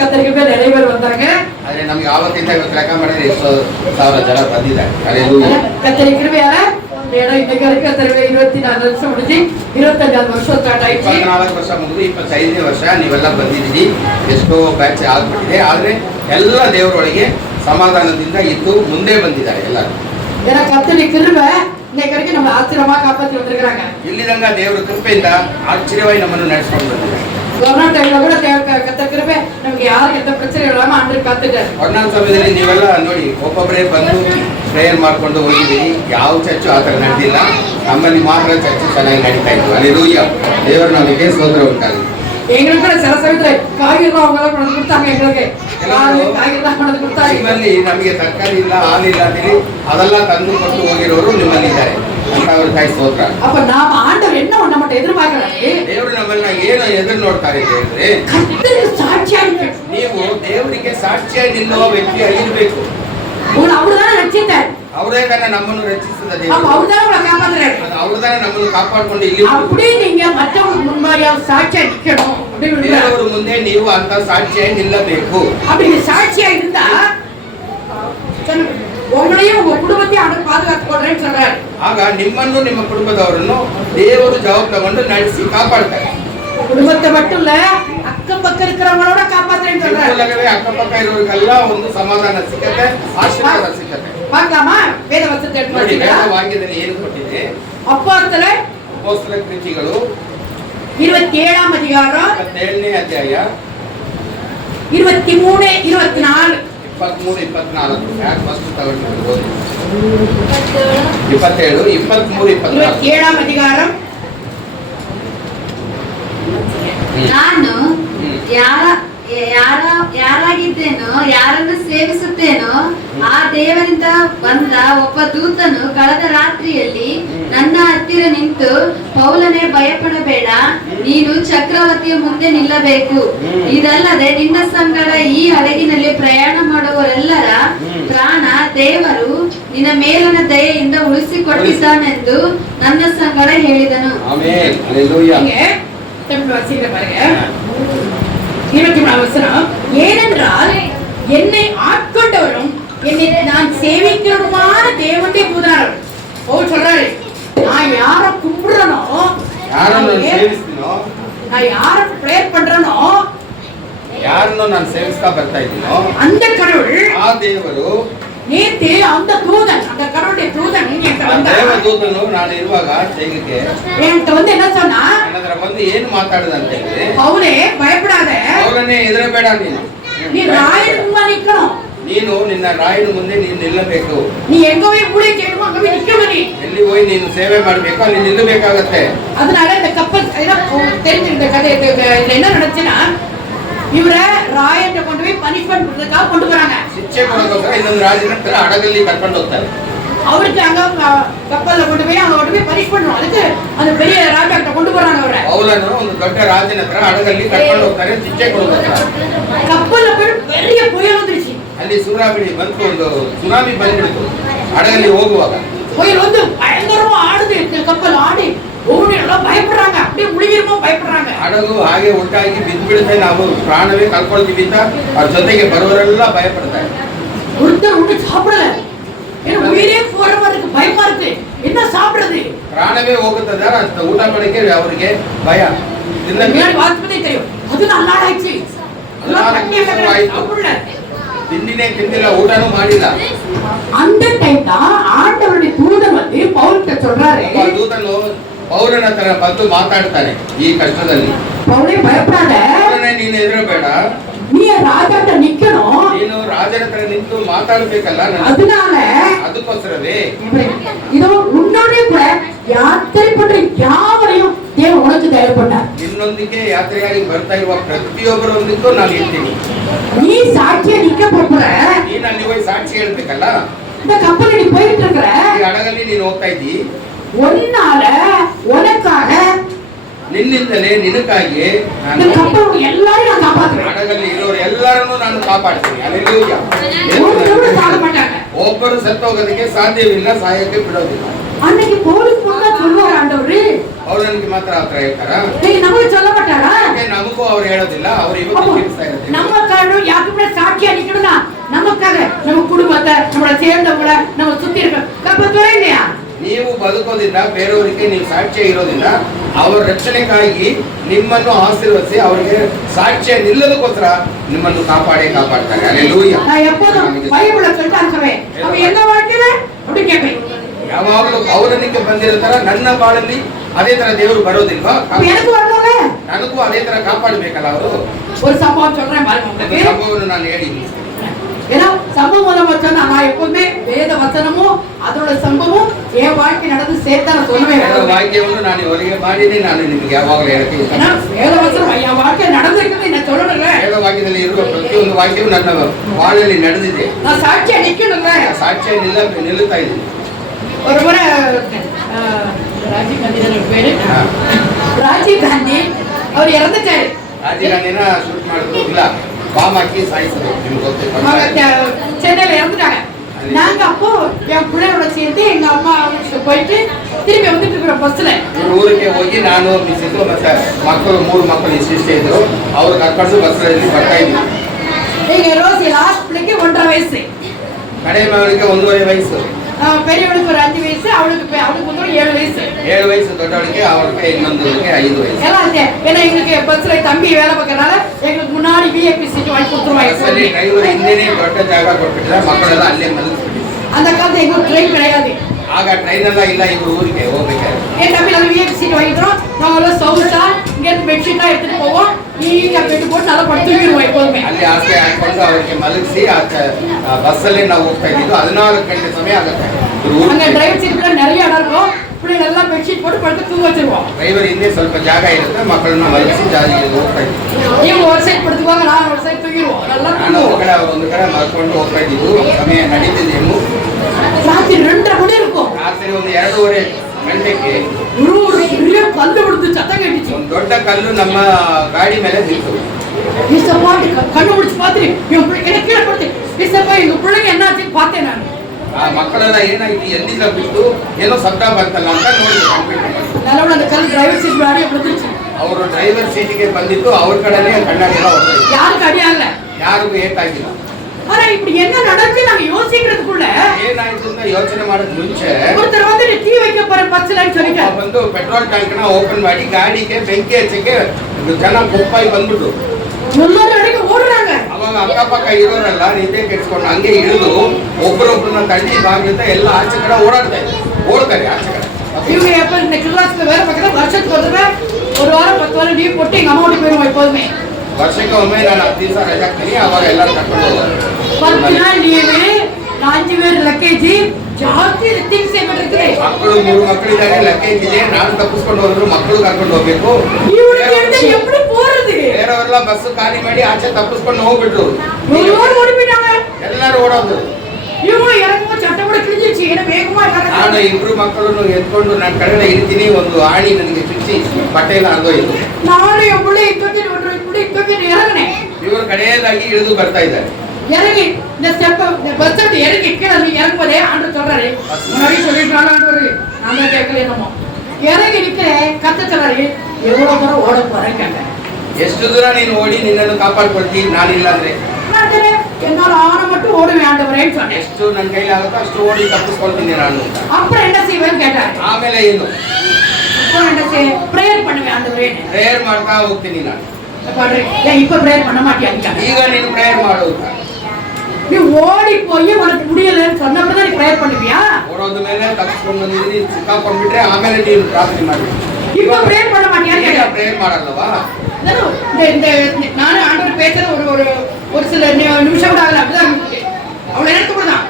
ಕರ್ತರಿಗೆ ಬೇರೆ நிறைவேற வந்தாங்க. ಆದ್ರೆ ನಮಗೆ ಆವತ್ತಿಂದ ಇವತ್ತು ಲೆಕ್ಕ ಮಾಡಿದ್ರೆ 100,000 ಜನ ಬಂದಿದ್ದಾರೆ. ಹಲ್ಲೆಲೂಯಾ. கர்த்தர் கிருபையால இன்னைக்கு வரைக்கும் கர்த்தர் 24 வருஷம் முடிஞ்சு 25வது வருஷம் ஸ்ಟಾರ್ಟ್ ಆಯ್ತು. 24 ವರ್ಷ ಮುಗಿದು 25ನೇ ವರ್ಷ ನೀವೆಲ್ಲ ಬಂದಿದ್ದೀರಿ. ಎಷ್ಟೋ ಬ್ಯಾಚ್ ಆಗ್ಬಿಟ್ಟಿದೆ. ಆದ್ರೆ ಎಲ್ಲ ದೇವರೊಳಗೆ ಸಮಾಧಾನದಿಂದ ಇದ್ದು ಮುಂದೆ ಬಂದಿದ್ದಾರೆ ಎಲ್ಲರೂ. ஏன்னா கர்த்தர் கிருபை இன்னைக்கு வரைக்கும் நம்ம ஆச்சரியமா காப்பாத்தி வந்திருக்காங்க. ಇಲ್ಲಿದಂಗ ದೇವರ ಕೃಪೆಯಿಂದ ಆಶ್ಚರ್ಯವಾಗಿ ನಮ್ಮನ್ನು ನಡೆಸಿಕೊಂಡು ಬಂದಿದ್ದಾರೆ. ಕೊರೋನಾ ಟೈಮ್ல ಕೂಡ ಕರ್ತರ ಕೃಪೆ ನಮಗೆ ಯಾರಿಗೆ ಎಂತ ಪ್ರಚನೆ ಇಲ್ಲಮ್ಮ ಆಂಡ್ರೆ ಕಾತಿದ್ದಾರೆ. ಕೊರೋನಾ ಸಮಯದಲ್ಲಿ ನೀವೆಲ್ಲ ನೋಡಿ ಒಬ್ಬೊಬ್ಬರೇ ಬಂದು ಪ್ರೇಯರ್ ಮಾಡ್ಕೊಂಡು ಹೋಗಿದ್ದೀರಿ. ಯಾವ ಚರ್ಚು ಆ ಥರ ನಡೆದಿಲ್ಲ. ನಮ್ಮಲ್ಲಿ ಮಾತ್ರ ಚರ್ಚು ಚೆನ್ನಾಗಿ ನಡೀತಾ ಇತ್ತು. ಹಲ್ಲೆಲೂಯಾ. ದೇವರು ನಮಗೆ ಸ್ತೋತ್ರ ಉಂಟಾಗಲಿ. எங்களுக்கு கூட சில சமயத்துல காய்கறிலாம் அவங்க எல்லாம் கொண்டு கொடுத்தாங்க. எங்களுக்கு காய்கறிலாம் கொண்டு கொடுத்தாங்க. ನಿಮ್ಮಲ್ಲಿ ನಮಗೆ ತರಕಾರಿ ಇಲ್ಲ, ಹಾಲಿಲ್ಲ ಅಂತೇಳಿ ಅದೆಲ್ಲ ತಂದು ಕೊಟ್ಟು ಹೋಗಿರೋರು ನಿಮ್ಮಲ್ಲಿ ಇದ್ದಾರೆ ಅಂತ ಅವ್ರ ತಾಯಿ ಸ್ತೋತ್ರ. அப்ப நாம ஆண்டவர் என்ன நம்ம எதிர்பார்க்கறாரு? ದೇವರು ನಮ್ಮನ್ನ ಏನು ಎದುರು ನೋಡ್ತಾರೆ ಅಂತ ಹೇಳಿದ್ರೆ, கர்த்தருக்கு சாட்சியா இருக்கு. ನೀವು ದೇವರಿಗೆ ಸಾಕ್ಷಿಯಾಗಿ ನಿಲ್ಲುವ ವ್ಯಕ್ತಿ ಆಗಿರ್ಬೇಕು. உங்களை அவர்தான் ரட்சித்தார். ಅವರೇ ತಾನೇ ನಮ್ಮನ್ನು ರಚಿಸಿದ அப்ப ದೇವರು. அவர்தான் உங்களை காப்பாத்துறாரு. ಅವರು ತಾನೇ ನಮ್ಮನ್ನು ಕಾಪಾಡಿಕೊಂಡು ಇಲ್ಲಿ அப்படியே நீங்க மற்றவங்களுக்கு முன்னாடியா சாட்சியா நிக்கணும் அப்படின்னு ದೇವರ ಮುಂದೆ ನೀವು ಅಂತ ಸಾಕ್ಷಿಯಾಗಿ ನಿಲ್ಲಬೇಕು. அப்படி சாட்சியா இருந்தா உங்களையும் உங்க குடும்பத்தையும் அவர் பாதுகாத்து கொள்றேன்னு சொல்றாரு. ಆಗ ನಿಮ್ಮನ್ನು ನಿಮ್ಮ ಕುಟುಂಬದವರನ್ನು ದೇವರು ಜವಾಬ್ದಾರಿ ತಗೊಂಡು ನಡೆಸಿ ಕಾಪಾಡ್ತಾರೆ. குடும்பத்தை மட்டும் இல்ல, அக்கம் பக்கம் இருக்கிறவங்களோட காப்பாத்துறேன்னு சொல்றாரு. ಮೂಲಕವೇ ಅಕ್ಕಪಕ್ಕ ಇರೋರಿಗೆಲ್ಲ ಒಂದು ಸಮಾಧಾನ ಸಿಕ್ಕತ್ತೆ, ಆಶೀರ್ವಾದ ಸಿಕ್ಕತ್ತೆ. பார்க்கலாமா? வேத வசனத்தை எடுத்து ನೋಡಿ, வாசிக்கலாம். ವೇದ ವಾಕ್ಯದಲ್ಲಿ ಏನು ಕೊಟ್ಟಿದೆ? அப்போஸ்தலர் ಅಪೊಸ್ತಲ ಕೃತಿಗಳು 27ஆம் அதிகாரம் 27ನೇ ಅಧ್ಯಾಯ 23 24. 23, 24 ಯಾಕೆ ಫಸ್ಟ್ ತಗೊಂಡು ಓದಿ. 27, 23, 24. 27 அதிகாரம். ನಾನು ಯಾರಾಗಿದ್ದೇನೋ ಯಾರನ್ನು ಸೇವಿಸುತ್ತೇನೋ ಆ ದೇವರಿಂದ ಬಂದ ಒಬ್ಬ ದೂತನು ಕಳೆದ ರಾತ್ರಿಯಲ್ಲಿ ನನ್ನ ಹತ್ತಿರ ನಿಂತು, ಪೌಲನೇ ಭಯಪಡಬೇಡ, ನೀನು ಚಕ್ರವರ್ತಿಯ ಮುಂದೆ ನಿಲ್ಲಬೇಕು. ಇದಲ್ಲದೆ ನಿನ್ನ ಸಂಗಡ ಈ ಹಡಗಿನಲ್ಲಿ ಪ್ರಯಾಣ ಮಾಡುವವರೆಲ್ಲರ ಪ್ರಾಣ ದೇವರು ನಿನ್ನ ಮೇಲನ ದಯೆಯಿಂದ ಉಳಿಸಿಕೊಟ್ಟಿದ್ದಾನೆಂದು ನನ್ನ ಸಂಗಡ ಹೇಳಿದನು. ஆமென். ஹalleluya. தமிழ் வாசிக்கிற பாருங்க. 24 வசனம். ஏனென்றால் என்னை ஆட்கொண்டவரும் என்னை நான் சேவிக்கிறவருமான தேவனுடைய தூதனார். பவுல் சொல்றாரு, நான் யார கும்பிடுறனோ, யாரನ್ನು ಸೇವಿಸ್ತೀನೋ, நான் யார பிரேயர் பண்றனோ, ಯಾರನ್ನು ನಾನು ಸೇವಿಸ್ತಾ ಬರ್ತಾ ಇದ್ದೀನೋ அந்த கடவுள், ಆ ದೇವರು, நேத்து அந்த தூதன், அந்த கடவுளுடைய தூதன் என்கிட்ட வந்தா, ದೇವದೂತನು ನಾನು ಇರುವಾಗ ಜೈಲಿಗೆ என்கிட்ட வந்து என்ன சொன்னா, ನನ್ನತ್ರ ಬಂದು ಏನು ಮಾತಾಡಿದ ಅಂತ ಹೇಳಿ, பவுலே பயப்படாத, ಅವರನ್ನೇ ಹೆದರಬೇಡ, நீ ராயன் முன்ன நிக்கணும், ನೀನು ನಿನ್ನ ರಾಯನ ಮುಂದೆ ನೀನು ನಿಲ್ಲಬೇಕು. நீ எங்க போய் ஊழிய செய்யணுமோ அங்க போய் நிக்கணும். நீ ಎಲ್ಲಿ ಹೋಗಿ ನೀನು ಸೇವೆ ಮಾಡಬೇಕು, ಅಲ್ಲಿ ನಿಲ್ಲಬೇಕಾಗತ್ತೆ. அதனால இந்த கப்பல் தெரிஞ்சு இந்த கதை இதுல என்ன நடந்துச்சுன்னா, இவரை ராயன்ட்ட கொண்டு போய் பனிஷ்மெண்ட் கொடுக்கறதுக்காக கொண்டு போறாங்க. ಶಿಕ್ಷೆ ಕೊಡೋಕೋಸ್ಕರ ಇನ್ನೊಂದು ರಾಜನ ಹತ್ರ ಹಡಗಲ್ಲಿ ಕರ್ಕೊಂಡು ಹೋಗ್ತಾರೆ. அவருக்கு அங்க கப்பல்ல கொண்டு போய் அவங்க கொண்டு போய் பனிஷ் பண்றோம். அதுக்கு அந்த பெரிய ராஜா கிட்ட கொண்டு போறாங்க. அவரை ಪೌಲನು ಒಂದು ದೊಡ್ಡ ರಾಜನ ಹತ್ರ ಹಡಗಲ್ಲಿ ಕರ್ಕೊಂಡು ಹೋಗ್ತಾರೆ ಶಿಕ್ಷೆ ಕೊಡೋಕೋಸ್ಕರ. கப்பல்ல போய் பெரிய புயல் வந்துருச்சு. ಅಲ್ಲಿ ಸೂರಾವಳಿ ಬಂತು, ಒಂದು ಸುನಾಮಿ ಬಂದ್ಬಿಡ್ತು ಹಡಗಲ್ಲಿ ಹೋಗುವಾಗ. புயல் வந்து பயங்கரமா ஆடுது. இந்த கப்பல் ஆடி ஓடி எல்லாம் பயப்படுறாங்க. அப்படியே முழுகிருமோ பயப்படுறாங்க. ಹಡಗು ಹಾಗೆ ಒಟ್ಟಾಗಿ ಬಿದ್ದು ಬಿಡುತ್ತೆ, ನಾವು ಪ್ರಾಣವೇ ಕಳ್ಕೊಳ್ತೀವಿ ಅಂತ ಅವ್ರ ಜೊತೆಗೆ ಬರುವವರೆಲ್ಲ ಭಯಪಡ್ತಾರೆ. ஒருத்தர் ஒன்றும் சாப்பிடல. ஏன்னா உயிரே போற மாதிரி இருக்கு, பயமா இருக்கு. என்ன சாப்பிடுறது? ಪ್ರಾಣವೇ ಹೋಗುತ್ತದೆ ಅಂತ ಊಟ ಮಾಡಕ್ಕೆ ಅವರಿಗೆ ಭಯ. வாத்மதி தெரியும். அது நல்லா ஆயிடுச்சு. ತಿಂಡಿನೇ ತಿಂದಿಲ್ಲ, ಊಟನೂ ಮಾಡಿಲ್ಲ. அந்த டைம் தான் ஆண்டவருடைய தூதன் வந்து பவுல்கிட்ட சொல்றாரு, ದೂತನು ಪೌಲನ ಹತ್ರ ಬಂದು ಮಾತಾಡ್ತಾನೆ ಈ ಕಷ್ಟದಲ್ಲಿ. பவுலே பயப்படாத, ಪೌಲನೇ ನೀನು ಹೆದರಬೇಡ, நீ ராஜாட்ட நிக்கணும், ನೀನು ರಾಜನ ಹತ್ರ ನಿಂತು ಮಾತಾಡ್ಬೇಕಲ್ಲ, அதனால ಅದಕ್ಕೋಸ್ಕರವೇ இதோ உன்னோட கூட யாத்திரை பண்ற யாவரையும் தேவன் உனக்கு தயவுப்பட்டார். ನಿನ್ನೊಂದಿಗೆ ಯಾತ್ರೆಯಾಗಿ ಬರ್ತಾ ಇರುವ ಪ್ರತಿಯೊಬ್ಬರೊಂದಿಗೂ ನಾನು ಇರ್ತೀನಿ. நீ சாட்சியா நிக்க போற, ನೀನು ಅಲ್ಲಿ ಹೋಗಿ ಸಾಕ್ಷಿ ಹೇಳ್ಬೇಕಲ್ಲ. இந்த கப்பல் நீ போயிட்டு இருக்கிற, ಈ ಹಡಗಲ್ಲಿ ನೀನು ಹೋಗ್ತಾ ಇದ್ದಿ, ஒன்னால உனக்காக ನಿನ್ನಿಂದಲೇ ನಿನಗಾಗಿ இந்த கப்பல் எல்லாரையும் நான் காப்பாத்துவேன். ಹಡಗಲ್ಲಿ ಇರೋರು ಎಲ್ಲರನ್ನೂ ನಾನು ಕಾಪಾಡ್ತೀನಿ. ಹಲ್ಲೆಲೂಯಾ. ஒருத்தரும் சாக மாட்டாங்க. ಒಬ್ಬರು ಸತ್ತೋಗೋದಕ್ಕೆ ಸಾಧ್ಯವಿಲ್ಲ, ಸಾಯಕ್ಕೆ ಬಿಡೋದಿಲ್ಲ. அன்னைக்கு பவுலுக்கு முன்னா சொல்லுவார் ஆண்டவரு, ಪೌಲನಿಗೆ ಮಾತ್ರ ಹತ್ರ ಹೇಳ್ತಾರ, நீங்க நமக்கு சொல்ல மாட்டாரா? ನಮಗೂ ಅವ್ರು ಹೇಳೋದಿಲ್ಲ. ಅವ್ರು ಇವತ್ತು ಜೀವಿಸ್ತಾ ಇರೋದಿಲ್ಲ. நம்ம காரணம் யாருக்குமே சாட்சியா நிக்கணும்னா நமக்காக, நம்ம குடும்பத்தை, நம்மள சேர்ந்தவங்கள, நம்ம சுத்தி இருக்க காப்பாத்துறே இல்லையா? ನೀವು ಬದುಕೋದ್ರಿಂದ ಬೇರೆಯವರಿಗೆ ನೀವು ಸಾಕ್ಷ್ಯ ಇರೋದ್ರಿಂದ ಅವರ ರಕ್ಷಣೆಗಾಗಿ ನಿಮ್ಮನ್ನು ಆಶೀರ್ವದಿಸಿ ಅವರಿಗೆ ಸಾಕ್ಷ್ಯ ನಿಲ್ಲದಕ್ಕೋಸ್ಕರ ನಿಮ್ಮನ್ನು ಕಾಪಾಡ್ತಾರೆ. ಹಲ್ಲೆಲೂಯಾ. நான் எப்போதும் பைபிளை சொல்லிட்டு அனுப்புவேன். அப்ப என்ன வாழ்க்கையில அப்படி கேட்பேன். ಯಾವಾಗಲೂ ಪೌಲನಿಗೆ ಬಂದಿರೋ ತರ ನನ್ನ ಬಾಳಲ್ಲಿ ಅದೇ ತರ ದೇವರು ಬರೋದಿಲ್ವಾ? அப்ப எனக்கு வரணும்ல, ನನಗೂ ಅದೇ ತರ ಕಾಪಾಡಬೇಕಲ್ಲ ಅವರು. ஒரு சம்பவம் சொல்றேன் பாருங்க ಒಂದು உங்களுக்கு. ಸಂಭವವನ್ನು ನಾನು ಹೇಳಿ, ஏன்னா சம்பவம் வச்சோன்னா நான் எப்போதுமே வேத வசனமும் அதோட சம்பவம் என் வாழ்க்கை நடந்து சேர்த்தா நான் சொல்லுவேன். ವಾಕ್ಯವನ್ನು ನಾನು ಹೊರಗೆ ಮಾಡಿದ್ದೀನಿ, ನಾನು ನಿಮಗೆ ಯಾವಾಗಲೂ ಹೇಳಕ್ಕೆ ಇಷ್ಟ. ஏன்னா வேத வசனம் என் வாழ்க்கை நடந்திருக்குது நான் சொல்லணும்ல. ವೇದ ವಾಕ್ಯದಲ್ಲಿ ಇರುವ ಪ್ರತಿಯೊಂದು ವಾಕ್ಯವು ನನ್ನ ಬಾಳಲ್ಲಿ ನಡೆದಿದೆ. நான் சாட்சியா நிக்கணும்ல. ಸಾಕ್ಷ್ಯ ನಿಲ್ಲುತ್ತಾ ಇದ್ದೀನಿ. ஒரு முறை ராஜீவ் காந்தி தான் பேரு, ராஜீவ் காந்தி அவர் இறந்துட்டாரு. ರಾಜೀವ್ ಗಾಂಧಿನ ಶೂಟ್ ಮಾಡಿದ್ರು, ಇಲ್ಲ ಬಾಂಬ್ ಹಾಕಿ ಸಾಯಿಸಿದ್ರು. ನಿಮ್ಗೆ அவங்க ಗೊತ್ತಿಲ್ಲ, சென்னையில இறந்துட்டாங்க. நாங்க அப்போ என் பிள்ளையோட சேர்ந்து எங்க அம்மா வீட்டுக்கு போயிட்டு திரும்பி வந்துட்டு இருக்கிறோம் பஸ்ல. ಇವ್ರ ಊರಿಗೆ ಹೋಗಿ ನಾನು ಮಿಸ್ಸಿದ್ದು ಮತ್ತೆ ಮಕ್ಕಳು 3 ಮಕ್ಕಳು ಇಷ್ಟಿಷ್ಟೇ ಇದ್ರು, ಅವ್ರು ಕರ್ಕೊಂಡು ಬಸ್ಸಲ್ಲಿ ಬರ್ತಾ ಇದ್ವಿ. எங்க ரோசி லாஸ்ட் பிள்ளைக்கு 1.5 வயசு, ಕಡೆ ಮಗಳಿಗೆ 1.5 ವಯಸ್ಸು, பெரியவளுக்கு ஒரு 5 வயசு, அவளுக்கு வந்து 7 வயசு. 7 ವಯಸ್ಸು ದೊಡ್ಡವಳಿಗೆ, ಅವಳಿಗೆ ಇನ್ನೊಂದಕ್ಕೆ 5 ವಯಸ್ಸು. எல்லாம் ஏன்னா எங்களுக்கு பஸ்ல தம்பி வேலை பார்க்கறனால எங்களுக்கு முன்னாடி விஐபி சீட் வாங்கி கொடுத்துருவாங்க. ಬಸ್ಸಲ್ಲಿ ಡ್ರೈವರ್ ಹಿಂದೆನೇ ದೊಡ್ಡ ಜಾಗ ಕೊಟ್ಬಿಟ್ಟಿದ್ದಾರೆ, ಮಕ್ಕಳೆಲ್ಲ ಅಲ್ಲೇ ಮಲಗಿಸ್ಬಿಟ್ಟಿದ್ದಾರೆ. அந்த காலத்துல எங்களுக்கு ட்ரெயின் கிடையாது. ಆಗ ಟ್ರೈನ್ ಎಲ್ಲ ಇಲ್ಲ, ಇವ್ರ ಊರಿಗೆ ಹೋಗ್ಬೇಕಾದ್ರೆ என் தம்பி நாங்கள் விஐபி சீட் வாங்கிக்கிறோம். நாங்கள் சொகுசா இங்கேருந்து பெட்ஷீட்லாம் எடுத்துட்டு போவோம். ಈಗ ಬೆಟ್ಟು ಕೊಟ್ಟು நல்லா ಪಡ್ತಿರುವೆ எப்போதுமே. ಅಲ್ಲಿ ಹಾಸಿಗೆ ಹಾಕೊಂಡು ಅವರಿಗೆ ಮಲಗಿಸಿ ಬಸ್ಸಲ್ಲೇ ನಾವು ಹೋಗ್ತಾ ಇದ್ದಿದ್ದು 14 ಗಂಟೆ ಸಮಯ ಆಗುತ್ತೆ. அங்க டிரைவர் சீட் கூட நிறைய இடம் இருக்கும். பிள்ளைங்க எல்லாம் பெட்ஷீட் போட்டு படுத்து தூங்க வச்சிருவோம். ಡ್ರೈವರ್ ಹಿಂದೆ ಸ್ವಲ್ಪ ಜಾಗ ಇರುತ್ತೆ, ಮಕ್ಕಳನ್ನ ಮಲಗಿಸಿ ಜಾಲಿಗೆ ಹೋಗ್ತಾ ಇದ್ವಿ. ನೀವು ஒரு ಸೈಡ್ ಪடுத்துவாங்க, நான் ஒரு ಸೈಡ್ ತೂಗಿರುவோம். நல்லா ನಾನು ಒಂದು ಕಡೆ ಮಲ್ಕೊಂಡು ಹೋಗ್ತಾ ಇದ್ದಿದ್ದು. ಸಮಯ ನಡೀತಿದ್ದೇನು ರಾತ್ರಿ 2:30 மணி இருக்கும். ರಾತ್ರಿ ಒಂದು 2:30 ಗಂಟೆಗೆ ஒரு கல்லு விழுந்து சத்தம் கேட்டுச்சு. ಒಂದು ದೊಡ್ಡ ಕಲ್ಲು ನಮ್ಮ ಗಾಡಿ ಮೇಲೆ ನಿಂತು. ஈசப்பாட்டு கண்ணு முடிச்சு பார்த்துட்டு என் பிள்ளை கீழே படுத்து ஈசப்பா எங்க பிள்ளைங்க என்ன ஆச்சுன்னு பார்த்தேன் நான். ಆ ಮಕ್ಕಳೆಲ್ಲ ಏನಾಯ್ತು ಎಲ್ಲಿಂದ ಬಿಟ್ಟು ಏನೋ ಶಬ್ದ ಬಂತಲ್ಲ ಅಂತ ನೋಡಿ நல்லவன அந்த கல் டிரைவர் சீட் அடி விழுந்துச்சு. ಅವರು ಡ್ರೈವರ್ ಸೀಟಿಗೆ ಬಂದಿತ್ತು, ಅವ್ರ ಕಡೆನೇ ಕಣ್ಣಾಡಿ ಎಲ್ಲ ಹೊರಟು. யாருக்கு அடி ಆಗல, ಯಾರಿಗೂ ಏಟಾಗಿಲ್ಲ. ஆனா இப்படி என்ன நடந்துச்சு நாங்க யோசிக்கிறதுக்குள்ள ಏನಾಯ್ತು ಅಂತ ಯೋಚನೆ ಮಾಡೋದ್ ಮುಂಚೆ ஒருத்தர் வந்து டீ வைக்க போற பஸ்லன்னு சொல்லிட்டாரு. ಬಂದು ಪೆಟ್ರೋಲ್ ಟ್ಯಾಂಕ್ ನ ಓಪನ್ ಮಾಡಿ ಗಾಡಿಗೆ ಬೆಂಕಿ ಹಚ್ಚಕ್ಕೆ ಜನ ಗುಂಪಾಗಿ ಬಂದ್ಬಿಟ್ಟು ಎಲ್ಲರೂ ಅಡಿಗೆ ಓடுறாங்க. ಅವಾಗ ಅಕ್ಕಪಕ್ಕ ಇರೋರೆಲ್ಲ ನಿದ್ದೆ ಕೆಡ್ಸ್ಕೊಂಡು ಹಂಗೆ ಇಳಿದು ಒಬ್ಬರೊಬ್ಬರನ್ನ ತಳ್ಳಿ ಬಾಗಿಲಿಂದ ಎಲ್ಲ ಆಚೆ ಕಡೆ ಓಡ್ತಾರೆ ಆಚೆ ಕಡೆ. இவங்க எப்ப இந்த கிளாஸ்ல வேற பக்கத்துல வருஷத்துக்கு ஒரு தடவை ஒரு வாரம் 10 வாரம் லீவ் போட்டு எங்க அம்மா வீட்டுக்கு போயிருவோம் எப்போதுமே. ವರ್ಷಕ್ಕೆ ಒಮ್ಮೆ ನಾನು 10 ದಿವಸ ರಜೆ ಹಾಕ್ತೀನಿ, ಅವಾಗ ಎಲ್ಲರೂ ಕರ್ಕೊಂಡು ಹೋಗೋದು. 10 நாள் லீவு, 5 பேர் ಲಕ್ಕೇಜಿ ಜಾಸ್ತಿ ಥಿಂಗ್ಸ್ ಏನ್ ಮಾಡಿರ್ತೀವಿ. ಮಕ್ಕಳು 3 ಮಕ್ಕಳಿದ್ದಾರೆ, ಲಕ್ಕೇಜ್ ಇದೆ, ನಾನು ತಪ್ಪಿಸ್ಕೊಂಡು ಹೋದ್ರು ಮಕ್ಕಳು ಕರ್ಕೊಂಡು ಹೋಗ್ಬೇಕು. எப்படி போறது? ಬೇರೆಯವರೆಲ್ಲ ಬಸ್ ಖಾಲಿ ಮಾಡಿ ಆಚೆ ತಪ್ಪಿಸ್ಕೊಂಡು ಹೋಗ್ಬಿಟ್ರು. எல்லாரும் ஓடி போயிட்டாங்க. ಎಲ್ಲರೂ ಓಡೋದು. இவங்க இறங்குமோ சட்டை கூட கிழிஞ்சிருச்சு. ஏன்னா வேகமா ನಾನು 2 ಮಕ್ಕಳನ್ನು ಎತ್ಕೊಂಡು ನನ್ನ ಕಡೆ ಇರ್ತೀನಿ, ಒಂದು ಆಣಿ ನನಗೆ ಚುಚ್ಚಿ ಬಟ್ಟೆಲ್ಲ ಹರಿದೋಯ್ತು. ನಾನು என் பிள்ளை தூக்கிட்டு இறங்கினேன். ಇವರು ಕಡೆಯದಾಗಿ ಇಳಿದು ಬರ್ತಾ ಇದ್ದಾರೆ. இறங்கி இந்த ஸ்டெப் பஸ் ஸ்டாண்ட் இறங்கி கீழே இறங்கும்போதே ஆண்டு சொல்றாரு, முன்னாடி சொல்லிட்டாங்க ஆண்டு, நான் தான் கேட்கல என்னமோ. இறங்கி நிக்கிறேன், கத்த சொல்றாரு, எவ்வளவு தூரம் ஓட போறேன் கேட்டேன். ಎಷ್ಟು ದೂರ ನೀನು ಓಡಿ ನಿನ್ನನ್ನು ಕಾಪಾಡ್ಕೊಳ್ತೀನಿ, ನಾನಿಲ್ಲ ಅಂದ್ರೆ என்னால ஆன மட்டும் ஓடுவேன் ஆண்டவரேன்னு சொன்னேன். ಎಷ್ಟು ನನ್ನ ಕೈಲಿ ಆಗುತ್ತೋ ಅಷ್ಟು ಓಡಿ ತಪ್ಪಿಸ್ಕೊಳ್ತೀನಿ ನಾನು. அப்புறம் என்ன செய்வேன்னு கேட்டாரு. ಆಮೇಲೆ ಏನು அப்புறம் என்ன செய்ய, பிரேயர் பண்ணுவேன் ஆண்டவரேன்னு. ಪ್ರೇಯರ್ ಮಾಡ್ತಾ ಹೋಗ್ತೀನಿ ನಾನು. இப்ப பிரேயர் பண்ண மாட்டியா? ಈಗ ನೀನು ಪ್ರೇಯರ್ ಮಾಡು. நீ ஓடி போய் உனக்கு முடியலன்னு சொன்னப்பதான் நீ பிரேயர் பண்ணுவியா? ಓಡೋದ ಮೇಲೆ ತಪ್ಪಿಸ್ಕೊಂಡು ಬಂದಿದ್ದೀನಿ, ಸಿಕ್ಕಾಕೊಂಡ್ಬಿಟ್ರೆ ಆಮೇಲೆ ನೀನು ಪ್ರಾರ್ಥನೆ ಮಾಡಿ. இப்ப பிரேயர் பண்ண மாட்டியா? ಪ್ರೇಯರ್ ಮಾಡಲ್ಲವಾ? நானும் ஆண்டவர் பேசுற ஒரு சில நிமிஷம் கூட ஆகல, அப்படிதான் அவ்வளவு நேரத்துக்கு தான்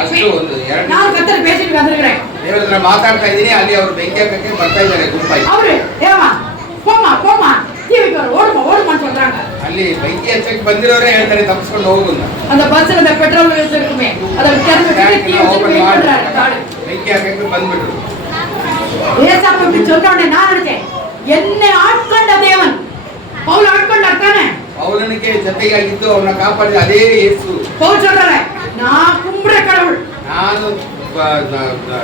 ಅಷ್ಟು ಒಂದು 2 நான் கத்தர் பேசிட்டு வந்திருக்கிறேன். ದೇವರ ಹತ್ರ ಮಾತಾಡ್ತಾ ಇದ್ದೀನಿ, ಅಲ್ಲಿ ಅವರು ಬೆಂಕಿ ಹಾಕಕ್ಕೆ ಬರ್ತಾ ಇದ್ದಾರೆ ಗುಂಪಾಗಿ. அவரு ஏமா போமா டிவிக்கு ஓடுமான்னு சொல்றாங்க. ಅಲ್ಲಿ ಬೆಂಕಿ ಹಚ್ಚಕ್ಕೆ ಬಂದಿರೋರೇ ಹೇಳ್ತಾರೆ ತಪ್ಪಿಸ್ಕೊಂಡು ಹೋಗು ಅಂತ. அந்த பஸ்ல அந்த பெட்ரோல் இருக்குமே அத திறந்து டீ வச்சு வெயிட் பண்றாரு காடு. ಬೆಂಕಿ ಹಾಕಕ್ಕೆ ಬಂದ್ಬಿಟ್ರು. ஏசாப்பு இப்படி சொன்னோனே நான் நினைச்சேன், என்னை ஆட்கொண்ட தேவன் பவுல் ஆட்கொண்டார் தானே. ಪೌಲನಿಗೆ ಜೊತೆಗಾಗಿದ್ದು ಅವನ್ನ ಕಾಪಾಡಿದ ಅದೇ ಯೇಸು. பவுல் சொல்றாரு, நான் கும்பிடுற கடவுள், ನಾನು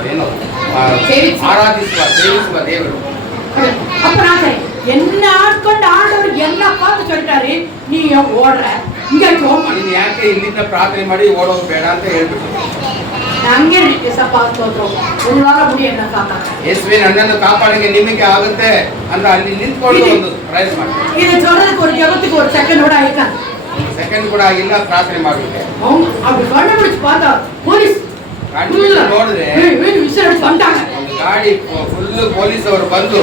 ಏನು ಸೇವಿಸುವ ದೇವರು. அப்ப நான் சரி, என்ன ஆட்கொண்ட ஆண்டவர் என்ன பார்த்து சொல்லிட்டாரு, நீ ஓடுற இங்க ஜோம் ನೀನು ಯಾಕೆ ಇಲ್ಲಿಂದ ಪ್ರಾರ್ಥನೆ ಮಾಡಿ ಓಡೋದು ಬೇಡ ಅಂತ ಹೇಳ್ಬಿಟ್ಟು ಹಂಗೆ ಏಸಪ್ಪ ಸ್ತೋತ್ರ, ಉಳ್ಳಾಗ ಮುಡಿ என்ன காத்தாங்க. ಯೇಸುವೆ ನನ್ನನ್ನು ಕಾಪಾಡಕ್ಕೆ ನಿಮಗೆ ಆಗುತ್ತೆ ಅಂತ ಅಲ್ಲಿ ನಿಂತ್ಕೊಂಡು ಒಂದು ಪ್ರಯತ್ನ ಮಾಡಿ. இது சொல்றதுக்கு ஒரு ஜெபத்துக்கு ஒரு செகண்ட் கூட ஆயிக்காது. ಸೆಕೆಂಡ್ ಕೂಡ ಆಗಿಲ್ಲ ಪ್ರಾರ್ಥನೆ ಮಾಡ್ಲಿಕ್ಕೆ. அப்படி கண்டுபிடிச்சு பார்த்தா போலೀಸ್ ನೋಡಿದ್ರೆ ವಿಷಯ வந்துட்டாங்க. ಒಂದು ಗಾಡಿ ಫುಲ್ ಪೊಲೀಸ್ ಅವರು ಬಂದು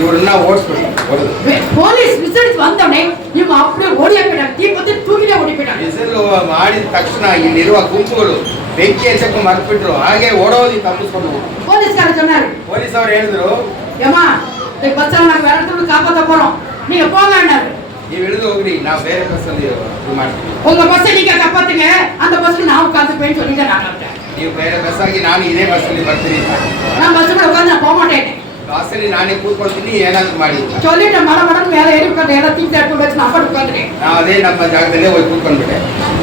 ಇವ್ರನ್ನ ಓಡಿಸ್ಬಿಟ್ಟು ಹೊಡೆದು. போலீஸ் விசில்ஸ் வந்தோடனே இவங்க அப்படியே ஓடியா போயிட்டாங்க, டீ பத்தி தூக்கிட்டே ஓடி போயிட்டாங்க. ಬಿಸಿಲು ಮಾಡಿದ ತಕ್ಷಣ ಇಲ್ಲಿರುವ ಗುಂಪುಗಳು ಬೆಂಕಿ ಹಚ್ಚಕ್ಕೆ ಮರ್ತ್ಬಿಟ್ರು, ಹಾಗೆ ಓಡೋದಿ ತಪ್ಪಿಸ್ಕೊಂಡು ಹೋದ್ರು. போலீஸ்கார சொன்னாரு, ಪೊಲೀಸ್ ಅವರು ಹೇಳಿದ್ರು, ஏமா இந்த பஸ்ல நாங்க வேற இடத்துல காப்பாத்த போறோம், நீங்க போங்கன்னாரு. ನೀವು ಇಳಿದು ಹೋಗ್ರಿ, ನಾವು ಬೇರೆ ಬಸ್ಸಲ್ಲಿ ಇದು ಮಾಡ್ತೀವಿ. உங்க பஸ்ஸை நீங்க காப்பாத்துங்க, அந்த பஸ்ல நான் உட்காந்துப்பேன்னு சொல்லிட்டு நான் ನೀವು ಬೇರೆ ಬಸ್ ಆಗಿ ನಾನು ಇದೇ ಬಸ್ಸಲ್ಲಿ ಬರ್ತೀನಿ, நான் பஸ்ல உட்காந்து நான் போக மாட்டேன், ಬಸ್ಸಲ್ಲಿ ನಾನೇ ಕೂತ್ಕೊಳ್ತೀನಿ, ಏನಾದ್ರು ಮಾಡಿ சொல்லிட்டு மரம் மேல ஏறி உட்காந்து எல்லாம் தீட்டு எடுத்து வச்சு நான் அப்படி உட்காந்துட்டேன். ನಾವು ಅದೇ ನಮ್ಮ ಜಾಗದಲ್ಲೇ ಹೋಗಿ ಕೂತ್ಕೊಂಡ್ಬಿಟ್ಟೆ.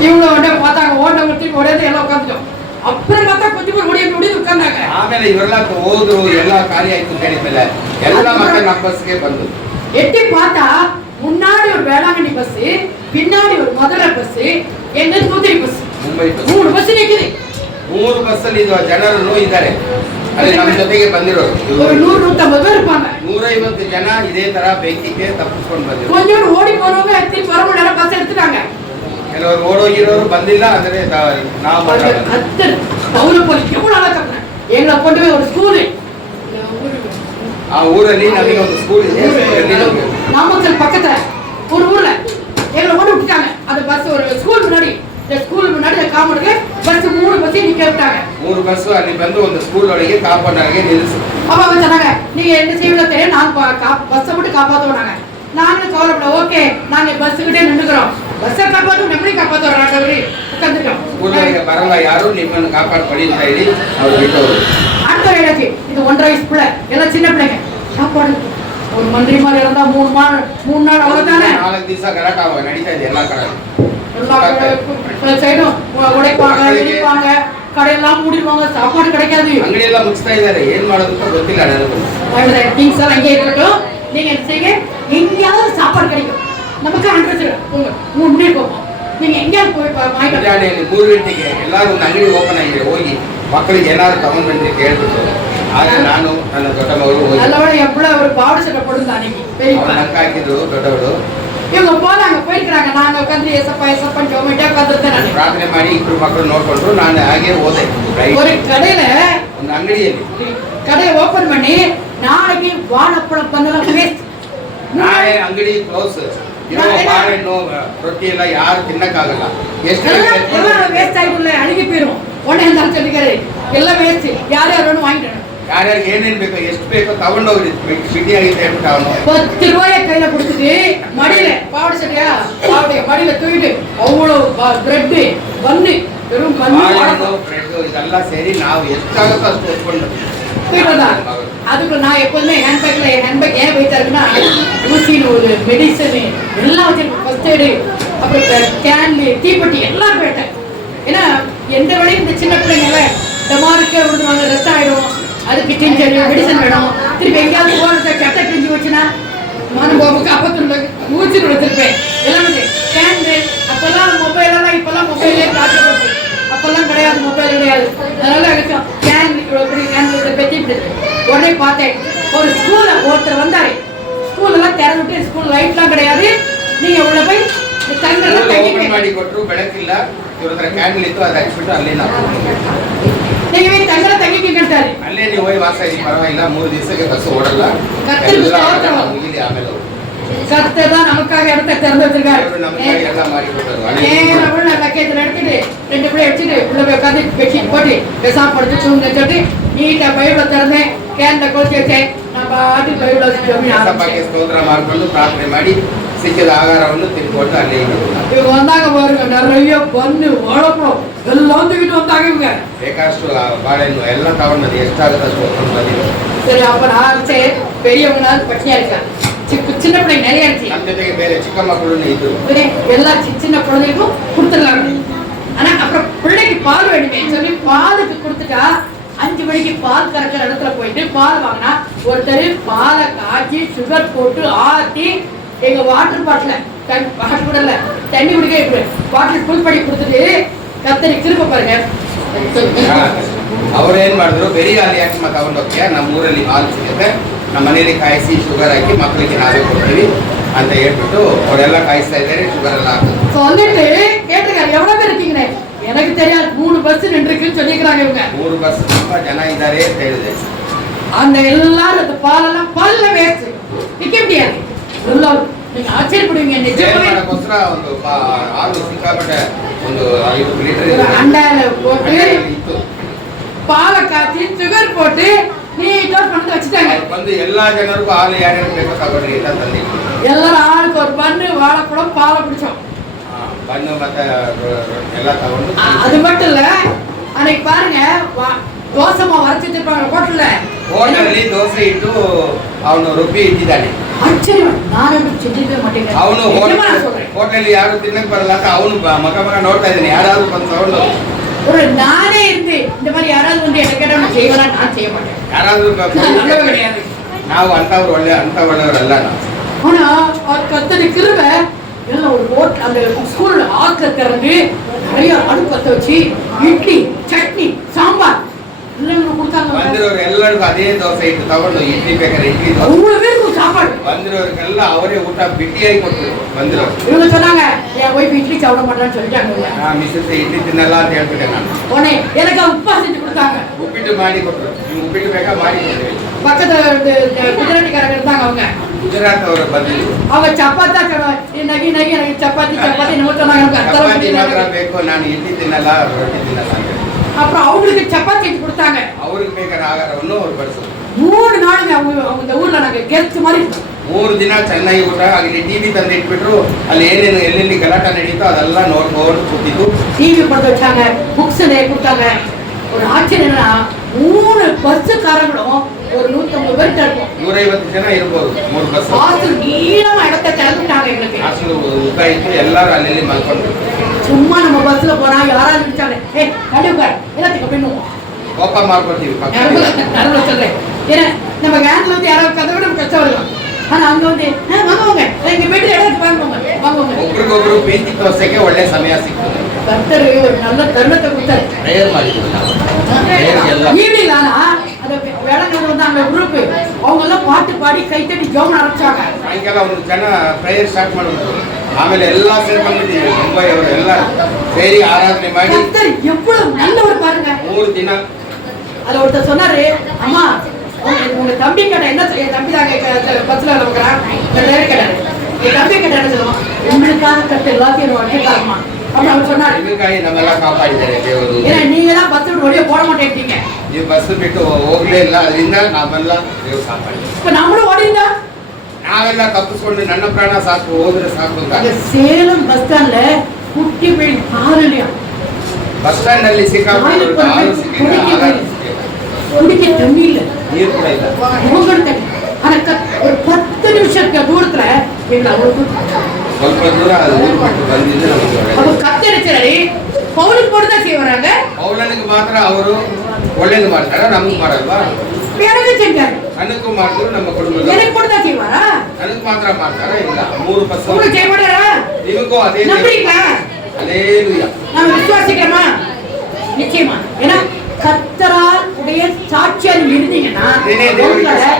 இவ்வளவு உடனே பார்த்தாங்க, ஓட்ட திருப்பி உடனே எல்லாம் உட்காந்துட்டோம். அப்புறம் பார்த்தா கொஞ்சம் பேர் முடிய உட்கார்ந்தாங்க. ಆಮೇಲೆ ಇವರೆಲ್ಲ ಹೋದ್ರು, ಎಲ್ಲ ಖಾಲಿ ಆಯ್ತು ಅಂತ ಹೇಳಿದ್ಮೇಲೆ ಎಲ್ಲ ಮತ್ತೆ ನಮ್ಮ ಬಸ್ಗೆ ಬಂದು எட்டி பார்த்தா முன்னாடி ஒரு வேளாங்கண்ணி பஸ், பின்னாடி ஒரு மதுரை பஸ், எங்க Thoothukudi bus, Mumbai bus. 3 bus நிக்குது. 3 ಬಸ್ಸಲ್ಲಿ ಜನರು ಇದ್ದಾರೆ. ಅಲ್ಲಿ ನಮ್ಮ ಜೊತೆಗೆ ಬಂದಿರೋರು ஒரு 100-150 பேர் இருப்பாங்க. 150 ಜನ ಇದೇ ತರ ಬೆಂಕಿಗೆ ತಪ್ಪಿಸ್ಕೊಂಡು ಬಂದಿರೋರು. கொஞ்சம் பேர் ஓடி போனவங்க திருப்பி வர முடியல, பஸ் எடுத்துட்டாங்க. ಕೆಲವರು ಓಡೋಗಿರೋರು ಬಂದಿಲ್ಲ, ಆದರೆ ನಾವು பவுல போலீஸ் எவ்வளவு நல்லா கத்துறேன். எங்களை கொண்டு போய் ஒரு ஸ்கூலு, ಆ ಊರಲ್ಲಿ ನಮಗೆ ಒಂದು ಸ್ಕೂಲ್ ಇದೆ, நாமக்கல் பக்கத்துல ஒரு ஊர்ல எங்களை கொண்டு விட்டுட்டாங்க. அந்த பஸ் ஒரு ஸ்கூல் முன்னாடி, இந்த ஸ்கூல் முன்னாடி காம்பவுண்டுக்கு பஸ் 3 பஸ் நிக்க விட்டாங்க. 3 பஸ் அன்னைக்கு வந்து அந்த ஸ்கூலோடய காம்பவுண்டாக நிறுத்து. அப்ப அவங்க சொன்னாங்க, நீங்க என்ன செய்வீங்களோ தெரியும், நாங்க பஸ்ஸை மட்டும் காப்பாற்றுவோம். நாங்களும் கவலைப்பட, ஓகே நாங்க பஸ்ஸுக்கிட்டே நின்றுக்கிறோம், பஸ்ஸை காப்பாற்றுவோம், எப்படி காப்பாற்றுறோம் உட்காந்துக்கிறோம். பரவாயில்ல, யாரும் நிம்மதி காப்பாடு படிட்டு அவர் வீட்டு அடுத்த வேலைக்கு இது 1.5 வயசு பிள்ளை, எல்லாம் சின்ன பிள்ளைங்க. சாப்பாடு ஒரு மந்திரி மாதிரி இருந்தா 3 நாள் அவ்வளவுதானே. 4 திவசம் கரெக்ட் ஆகும் நடிக்காது. எல்லா சைடும் உடைப்பாங்க, இடிப்பாங்க, கடையெல்லாம் மூடிடுவாங்க, சாப்பாடு கிடைக்காது. ಅಂಗಡಿಯೆಲ್ಲ ಮುಚ್ತಾ ಇದ್ದಾರೆ, ಏನ್ ಮಾಡೋದು ಗೊತ್ತಿಲ್ಲ ನನಗೆ. திங்ஸ் எல்லாம் இங்கே இருக்கட்டும், நீங்க என்ன செய்யுங்க, எங்கேயாவது சாப்பாடு கிடைக்கும். நமக்கு 3 மணி போகும், நீங்க எங்கேயாவது போய் ಮುಂಜಾನೆಯಲ್ಲಿ 3 ಗಂಟೆಗೆ ಎಲ್ಲರೂ ಒಂದು ಅಂಗಡಿ ಓಪನ್ ಆಗಿದೆ, ಹೋಗಿ ಮಕ್ಕಳಿಗೆ ಏನಾದ್ರು ತಗೊಂಡ್ ಬಂದ್ರೆ ಕೇಳ್ಬಿಟ್ಟು. ಆದ್ರೆ ನಾನು ನನ್ನ ದೊಡ್ಡ ಮಗಳು நல்லவட எவ்வளவு ஒரு பாடு சட்டை போடுங்க அன்னைக்கு பெரியப்பா ನಂಗೆ ಹಾಕಿದ್ರು ದೊಡ್ಡವಳು. இவங்க போனாங்க போயிருக்காங்க, நான் உட்காந்து ஏசப்பா ஜோமேட்டா உட்காந்துருந்தேன். ನಾನು ಪ್ರಾರ್ಥನೆ ಮಾಡಿ ಇಬ್ಬರು ಮಕ್ಕಳು ನೋಡ್ಕೊಂಡ್ರು, ನಾನು ಹಾಗೆ ಹೋದೆ. ஒரு கடையில ಒಂದು ಅಂಗಡಿಯಲ್ಲಿ கடையை ஓபன் பண்ணி நாளைக்கு வாழைப்பழம் பண்ணலாம் வேஸ்ட், ನಾಳೆ ಅಂಗಡಿ ಕ್ಲೋಸ್, ಬಾಳೆಹಣ್ಣು ರೊಟ್ಟಿ ಎಲ್ಲ ಯಾರು ತಿನ್ನಕ್ಕಾಗಲ್ಲ. ಎಷ್ಟು வேஸ்ட் ஆயிடும்ல, அழுகி போயிடும். உடனே இருந்தாலும் சொல்லிக்கிறாரு எல்லாம் வேஸ்ட், யாரும் வாங்கிட்டு ಯಾರ್ಯಾರಿಗೆ ಏನೇನ್ ಬೇಕೋ ಎಷ್ಟು ಬೇಕೋ ತಗೊಂಡೋಗ್ರಿ, ಸಿಟಿ ಆಗಿದೆ ಹೇಳ್ಬಿಟ್ಟು ಅವನು 10 ரூபாயை கையில கொடுத்துட்டு மடியில பாவடை சட்டையா பாவடைய மடியில தூக்கிட்டு அவ்வளவு பிரெட் பன்னு வெறும் ಬಾಳೆಹಣ್ಣು ಬ್ರೆಡ್ ಇದೆಲ್ಲ ಸೇರಿ ನಾವು ಎಷ್ಟಾಗುತ್ತೋ ಅಷ್ಟು ಎತ್ಕೊಂಡು அதுக்குள்ள நான் எப்போதுமே ஹேண்ட்பேக் ஏன் போயிட்டா இருக்குன்னா, ஊசி நூல், மெடிசனு எல்லாம் வச்சிருக்கேன். ஃபர்ஸ்ட் எய்டு, அப்புறம் கேன்லு, தீப்பெட்டி எல்லாம் போயிட்டேன். ஏன்னா எந்த வேலையும் இந்த சின்ன பிள்ளைங்கள டமாருக்கு விடுவாங்க, ரத்தம் ஆயிடும், அதுக்கு டிஞ்சர் மெடிசன் வேணும். திருப்பி எங்கேயாவது போகிறத சட்டை கிழிஞ்சு வச்சுன்னா மனம் போக அப்பத்துல ஊசி கொடுத்துருப்பேன். எல்லாமே கேன்லு, அப்பெல்லாம் மொபைல் எல்லாம், இப்பெல்லாம் மொபைலே காட்டு, அப்பெல்லாம் கிடையாது, மொபைல் கிடையாது. அதனால எனக்கு உடனே பார்த்தேன், ஒரு ஸ்கூல்ல ஒருத்தர் வந்தாரு, ஸ்கூல் எல்லாம் திறந்துட்டு ஸ்கூல் லைட்லாம் கிடையாது, நீங்க உள்ள போய் ಓಪನ್ ಮಾಡಿ ಕೊಟ್ಟರು, ಬೆಳಕಿಲ್ಲ, ಇವ್ರ ಹತ್ರ ಕ್ಯಾಂಡಲ್ ಇತ್ತು, ಅದು ಹಚ್ಬಿಟ್ಟು ಅಲ್ಲೇ நீங்க போய் தங்கல தங்கிக்கிட்டாரு. ಅಲ್ಲೇ ನೀವು ಹೋಗಿ ವಾಸ ಇರಿ, ಪರವಾಗಿಲ್ಲ, 3 ದಿವಸಕ್ಕೆ ಬಸ್ ಓಡಲ್ಲ, ಮುಗಿಲಿ. ಆಮೇಲೆ கர்த்தர் தான் நமக்காக இடத்தை திறந்து வச்சிருக்காரு. ನಮಗಾಗಿ ಎಲ್ಲ ಮಾಡಿ ಕೊಟ್ಟರು. நேரா லக்கேஜ்ல எடுத்துட்டு 2 பிள்ளை எடுத்துட்டு உள்ள போய் உட்காந்து பெட்ஷீட் போட்டு பெசாம படுத்து தூங்க வச்சுட்டு நீட்டா பைபிளை திறந்தேன், கேன்ல கோச்சி வச்சேன், நான் பாட்டு பைபிளை ವಚನ ಸ್ತೋತ್ರ ಮಾಡಿಕೊಂಡು ಪ್ರಾರ್ಥನೆ ಮಾಡಿ ಸಿಕ್ಕಿದ ಆಹಾರವನ್ನು ತಿನ್ಕೊಂಡು ಅಲ್ಲೇ இவங்க வந்தாங்க பாருங்க, நிறைய பண்ணு வாழைப்பழம் எல்லாம் தூக்கிட்டு வந்தாங்க. இவங்க ಬೇಕಾಷ್ಟು ಬಾಳೆಹಣ್ಣು ಎಲ್ಲ ತಗೊಂಡು ಎಷ್ಟಾಗುತ್ತೆ ಅಷ್ಟು ಹೊತ್ಕೊಂಡು ಬಂದಿದ್ರು. சரி, அப்ப நான் சரி பெரியவங்க பட்டினியா இருக்கேன், சின்ன பிள்ளைங்க நிறைய இருந்துச்சு. ನಮ್ಮ ಜೊತೆಗೆ ಬೇರೆ ಚಿಕ್ಕ ಮಕ್ಕಳು ಇದ್ರು, எல்லா சின்ன குழந்தைக்கும் கொடுத்துடலாம். ஆனா அப்புறம் பிள்ளைக்கு பால் வேணுமே சொல்லி பாலுக்கு கொடுத்துட்டா 5 மணிக்கு பால் கறக்கிற இடத்துல போயிட்டு பால் வாங்கினா ஒருத்தர் பாலை காய்ச்சி சுகர் போட்டு ஆட்டி எங்க வாட்டர் பாட்டில் தண்ணி குடிக்க பாட்டில் ஃபுல் பண்ணி கொடுத்துட்டு கத்தரி திரும்ப பாருங்க. ಅವ್ರೇನ್ ಮಾಡಿದ್ರು, ಬೆರಿ ಹಾಲು ಯಾಕೆ ತಗೊಂಡೋಗ್ತೀಯ, ನಮ್ಮ ಊರಲ್ಲಿ ಹಾಲು ಸಿಗುತ್ತೆ, ನಮ್ಮ ಮನೇಲಿ ಕಾಯಿಸಿ ಶುಗರ್ ಹಾಕಿ ಮಕ್ಕಳಿಗೆ ನಾವೇ ಕೊಡ್ತೀವಿ ಅಂತ ಹೇಳ್ಬಿಟ್ಟು ಅವರೆಲ್ಲ ಕಾಯಿಸ್ತಾ ಇದ್ದಾರೆ, ಶುಗರ್ ಎಲ್ಲ ಹಾಕಿ சொல்லிட்டு கேட்டுக்காரு, எவ்வளவு பேர் இருக்கீங்க, எனக்கு தெரியாது 3 பஸ் நின்றுக்குன்னு சொல்லிக்கிறாங்க. இவங்க 3 ಬಸ್ ತುಂಬಾ ಜನ ಇದ್ದಾರೆ ಅಂತ ಹೇಳಿದೆ. அந்த எல்லாரும் அந்த பாலெல்லாம் பல்ல வேஸ்ட், நிக்க முடியாது. எல்லாரும் நீங்க ஆச்சரியப்படுவீங்க. ನಿಜಕ್ಕೋಸ್ಕರ ಒಂದು ಹಾಲು ಸಿಕ್ಕಾಪಟ್ಟೆ ಒಂದು 5 ಲೀಟರ್ அண்டால போட்டு ಇತ್ತು, பாலை காய்ச்சி சுகர் போட்டு நீட்டா பண்ணி வச்சுட்டாங்க. ಬಂದು ಎಲ್ಲಾ ಜನರಿಗೂ ಹಾಲು ಯಾರ್ಯಾರು ಬೇಕೋ ತಗೊಳ್ರಿ ಅಂತ ತಂದಿದ್ರು. எல்லாரும் ஆளுக்கு ஒரு பண்ணு வாழைப்பழம் பாலை குடிச்சோம். பண்ணு ಮತ್ತೆ ಎಲ್ಲ ತಗೊಂಡು அது மட்டும் இல்ல, அன்னைக்கு பாருங்க தோசை மாவு அரைச்சிட்டு இருப்பாங்க ஹோட்டல்ல, ಹೋಟೆಲಲ್ಲಿ ದೋಸೆ ಇಟ್ಟು ಅವನು ರುಬ್ಬಿ ಇಟ್ಟಿದ್ದಾನೆ. ஆச்சரியம், ನಾನು ಚಿಂತಿಸೇ ಮಾಟೇನೆ. ಅವನು ಹೋಟೆಲ್ ಯಾರು ತಿನ್ನಕ್ ಬರಲ್ಲ ಅಂತ ಅವನು ಮಗ ನೋಡ್ತಾ ಇದ್ದಾನೆ, ಯಾರಾದ್ರೂ ಬಂದು ತಗೊಂಡು. ஒரு நானே இருந்து இந்த மாதிரி யாராவது வந்து என்ன கேட்டா நான் செய்வேனா, நான் செய்ய மாட்டேன். ಯಾರಾದ್ರೂ கிடையாது. ನಾವು ಒಳ್ಳೆಯವರಲ್ಲ ನಾವು. ஆனா அவர் கத்தரி கிருபை எல்லாம் ஒரு ஹோட்டல் அந்த ஸ்கூல்ல ஆக்க திறந்து நிறைய அடுப்பு பத்த வச்சு இட்லி சட்னி சாம்பார் எல்லாம் கொடுத்தாங்க. ಬಂದಿರೋರು ಎಲ್ಲರಿಗೂ ಅದೇ ದೋಸೆ ಇಟ್ಟು ತಗೊಂಡು ಇಡ್ಲಿ ಬೇಕಾದ್ರೆ ಇಡ್ಲಿ அவ்வளவு பேருக்கு சாப்பாடு. ಬಂದಿರೋರಿಗೆಲ್ಲ ಅವರೇ ಊಟ ಬಿಟ್ಟಿಯಾಗಿ ಕೊಟ್ಟರು. ಬಂದಿರೋರು இவங்க சொன்னாங்க, என் ஒய்ஃப் இட்லி சாப்பிட மாட்டான்னு சொல்லிட்டாங்க. ಮಿಸಸ್ ಇಡ್ಲಿ ತಿನ್ನಲ್ಲ ಅಂತ ಹೇಳ್ಬಿಟ್ಟೆ ನಾನು. உடனே எனக்கு உப்பா செஞ்சு கொடுத்தாங்க, ಉಪ್ಪಿಟ್ಟು ಮಾಡಿ ಕೊಟ್ಟರು. ನೀವು ಉಪ್ಪಿಟ್ಟು ಬೇಕಾ ಮಾಡಿ ಕೊಡ್ತೀವಿ. பக்கத்துல குதிரட்டிக்காரங்க இருந்தாங்க, அவங்க ಗುಜರಾತ್ ಅವರು ಬಂದಿದ್ದು. ಅವಾಗ ಚಪಾತಿ ನಗಿ ನಗಿ ನಗಿ ಚಪಾತಿ ಚಪಾತಿ ಚಪಾತಿ ಮಾತ್ರ ಬೇಕು, ನಾನು ಇಡ್ಲಿ ತಿನ್ನಲ್ಲ, ರೊಟ್ಟಿ ತಿನ್ನಲ್ಲ ಅಂತ. அப்புறம் அவங்களுக்கு சப்பாத்தி செஞ்சு கொடுத்தாங்க. அவருக்கு ಬೇಕರ ಆಹಾರವನ್ನು ಅವರು ಬಡಿಸಿದ್ರು. 3 நாள் அந்த ஊர்ல நாங்க ಗೆಸ್ಟ್ மாதிரி 3 ದಿನ ಚೆನ್ನಾಗಿ ಊಟ ಅಲ್ಲಿ ಟಿವಿ ತಂದು ಇಟ್ಬಿಟ್ರು. ಅಲ್ಲಿ ಏನೇನು ಎಲ್ಲೆಲ್ಲಿ ಗಲಾಟ ನಡೀತೋ ಅದೆಲ್ಲ ನೋಡ್ಕೊಂಡು ಕೂತಿದ್ದು. டிவி கொண்டு வச்சாங்க, புக்ஸ் கொடுத்தாங்க. ஒரு ஆச்சரியம் 3 பஸ்காரங்களும் ஒரு 150 பேர் இருக்கும். 150 ಜನ ಇರಬಹುದು 3 ಬಸ್. ಹಾಸ್ಟೆಲ್ ನೀளமா இடத்தை திறந்துட்டாங்க எங்களுக்கு. ಹಾಸ್ಟೆಲ್ ಉದ್ದ ಇತ್ತು, ಎಲ್ಲರೂ ಅಲ್ಲಿ ಮಲ್ಕೊಂಡ್ರು. சும்மா நம்ம பஸ்ல போனா யாராவது நினைச்சாங்க ஏய் கடி உட்கார் எல்லாத்துக்கும் பண்ணுவோம். ಕೋಪ ಮಾಡ್ಕೊತೀವಿ நான் சொல்றேன். ஏன்னா நம்ம கேங்ல வந்து யாராவது கதை விட கஷ்டம் வரும். ஆனா அங்க வந்து வாங்குவாங்க, எங்க வீட்டு இடத்துக்கு வாங்குவாங்க. ಒಬ್ರಿಗೊಬ್ರು ಪ್ರೀತಿ ತೋರ್ಸಕ್ಕೆ ಒಳ್ಳೆ ಸಮಯ ಸಿಗ್ತದೆ. கர்த்தர் ஒரு நல்ல தருணத்தை கொடுத்தாரு. ಪ್ರೇಯರ್ ಮಾಡಿದ್ವಿ ನಾವು. ஈவினிங் ஆனா அந்த வேளங்கள்ல வந்து அந்த குரூப் அவங்க எல்லாம் பாட்டு பாடி கை தட்டி ஜோம் ஆரம்பிச்சாங்க. ಸಾಯಂಕಾಲ ಒಂದು ಜನ ಪ್ರೇಯರ್ ಸ್ಟಾರ್ಟ್ ಮಾಡಿದ್ರು. ಆಮೇಲೆ ಎಲ್ಲಾ ಸೇರ್ಕೊಂಡಿದ್ದೀವಿ, ಮುಂಬೈ ಅವರು ಎಲ್ಲ ಸೇರಿ ಆರಾಧನೆ ಮಾಡಿ. கர்த்தர் எவ்வளவு நல்லவர் பாருங்க. 3 ದಿನ. அது ஒருத்தர் சொன்னாரு, அம்மா உங்க தம்பி கடை என்ன செய்ய? தம்பி தாங்க பஸ்ல இருக்கிறான், கடை என் தம்பி கடை என்ன சொல்லுவான், உங்களுக்காக கட்ட எல்லாத்தையும் வச்சுக்காரமா அப்படின்னு அவர் சொன்னாரு. ಇದಕ್ಕಾಗಿ ನಮ್ಮೆಲ್ಲ ಕಾಪಾಡಿದ್ದಾರೆ ದೇವರು. ஏன்னா நீங்க தான் பஸ் விட்டு வெளியே போட மாட்டேங்க. ನೀವು ಬಸ್ ಬಿಟ್ಟು ಹೋಗ್ಲೇ ಇಲ್ಲ, ಅದರಿಂದ ನಾವೆಲ್ಲ ದೇವ್ರು ಕಾಪಾಡಿ. இப்ப நம்மளும் ஓடிந்தா ನಾವೆಲ್ಲ ತಪ್ಪಿಸ್ಕೊಂಡು ನನ್ನ ಪ್ರಾಣ ಸಾಕು ಹೋದ್ರೆ ಸಾಕು ಅಂತ சேலம் பஸ் ஸ்டாண்ட்ல குட்டி போய் ஆறுலையா ಬಸ್ ಸ್ಟ್ಯಾಂಡ್ ಅಲ್ಲಿ ಸಿಕ್ಕಾಕೊಂಡು குடிக்க தண்ணி இல்ல, ನೀರು ಕೂಡ ಇಲ್ಲ. ஆனா ஒரு 10 நிமிஷத்துக்கு தூரத்துல எங்களை அவ்வளவு ಸ್ವಲ್ಪ ದೂರ ಅದು ಊರು ಬಿಟ್ಟು ಬಂದಿದ್ದು ನಮಗೆ அப்ப கத்தரிச்சாரு பவுலுக்கு போட்டுதான் செய்வாங்க. ಪೌಲನಿಗೆ ಮಾತ್ರ ಅವರು ಒಳ್ಳೇದು ಮಾಡ್ತಾರ, ನಮಗ್ ಮಾಡಲ್ವಾ? எனக்கு செஞ்சாரு, ನನಗೂ ಮಾಡಿದ್ರು, ನಮ್ಮ ಕುಟುಂಬದ எனக்கு போட்டுதான் செய்வாரா? ನನಗ್ ಮಾತ್ರ ಮಾಡ್ತಾರ? ಇಲ್ಲ, 3 ಬಸ್ உங்களுக்கு செய்ய மாட்டாரா? ನಿಮಗೂ ಅದೇ நம்புறீங்களா? ಅಲ್ಲೇಲೂಯಾ. நாம விசுவாசிக்கிறோமா? நிச்சயமா. ஏன்னா கர்த்தரால் உடைய சாட்சியா நீங்க இருந்தீங்கன்னா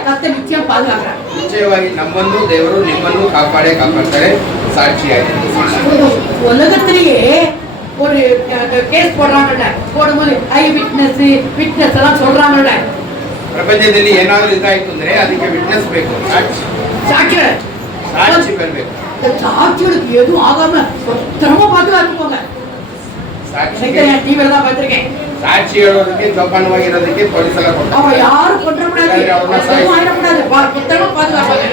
கர்த்தர் நிச்சயம் பாதுகாக்கிறார். ನಿಶ್ಚಯವಾಗಿ ನಮ್ಮನ್ನು ದೇವರು ನಿಮ್ಮನ್ನು ಕಾಪಾಡ್ತಾರೆ, ಸಾಕ್ಷಿಯಾಗಿ. உலகத்திலேயே ஒரு கேஸ் போடுறாங்கல்ல, போடும்போது ஐ விட்னஸ் எல்லாம் சொல்றாங்கல்ல. ಪ್ರಪಂಚದಲ್ಲಿ ಏನಾದ್ರೂ ಇದಾಯ್ತು ಅಂದ್ರೆ ಅದಕ್ಕೆ ವಿಟ್ನೆಸ್ ಬೇಕು, ಸಾಕ್ಷಿ ಬರಬೇಕು. சாட்சிகளுக்கு எதுவும் ஆகாம பத்திரமா பாதுகாத்துக்கோங்க. டிவில தான் பார்த்திருக்கேன். ಸಾಕ್ಷಿ ಹೇಳೋದಕ್ಕೆ ಜೋಪಾನವಾಗಿರೋದಕ್ಕೆ ಪೊಲೀಸ್ ಎಲ್ಲ ಕೊಡ್ತಾರೆ. அவ யாரும் கொன்றக்கூடாது, ஆயிடக்கூடாது, பத்திரமா பாதுகாப்பாங்க,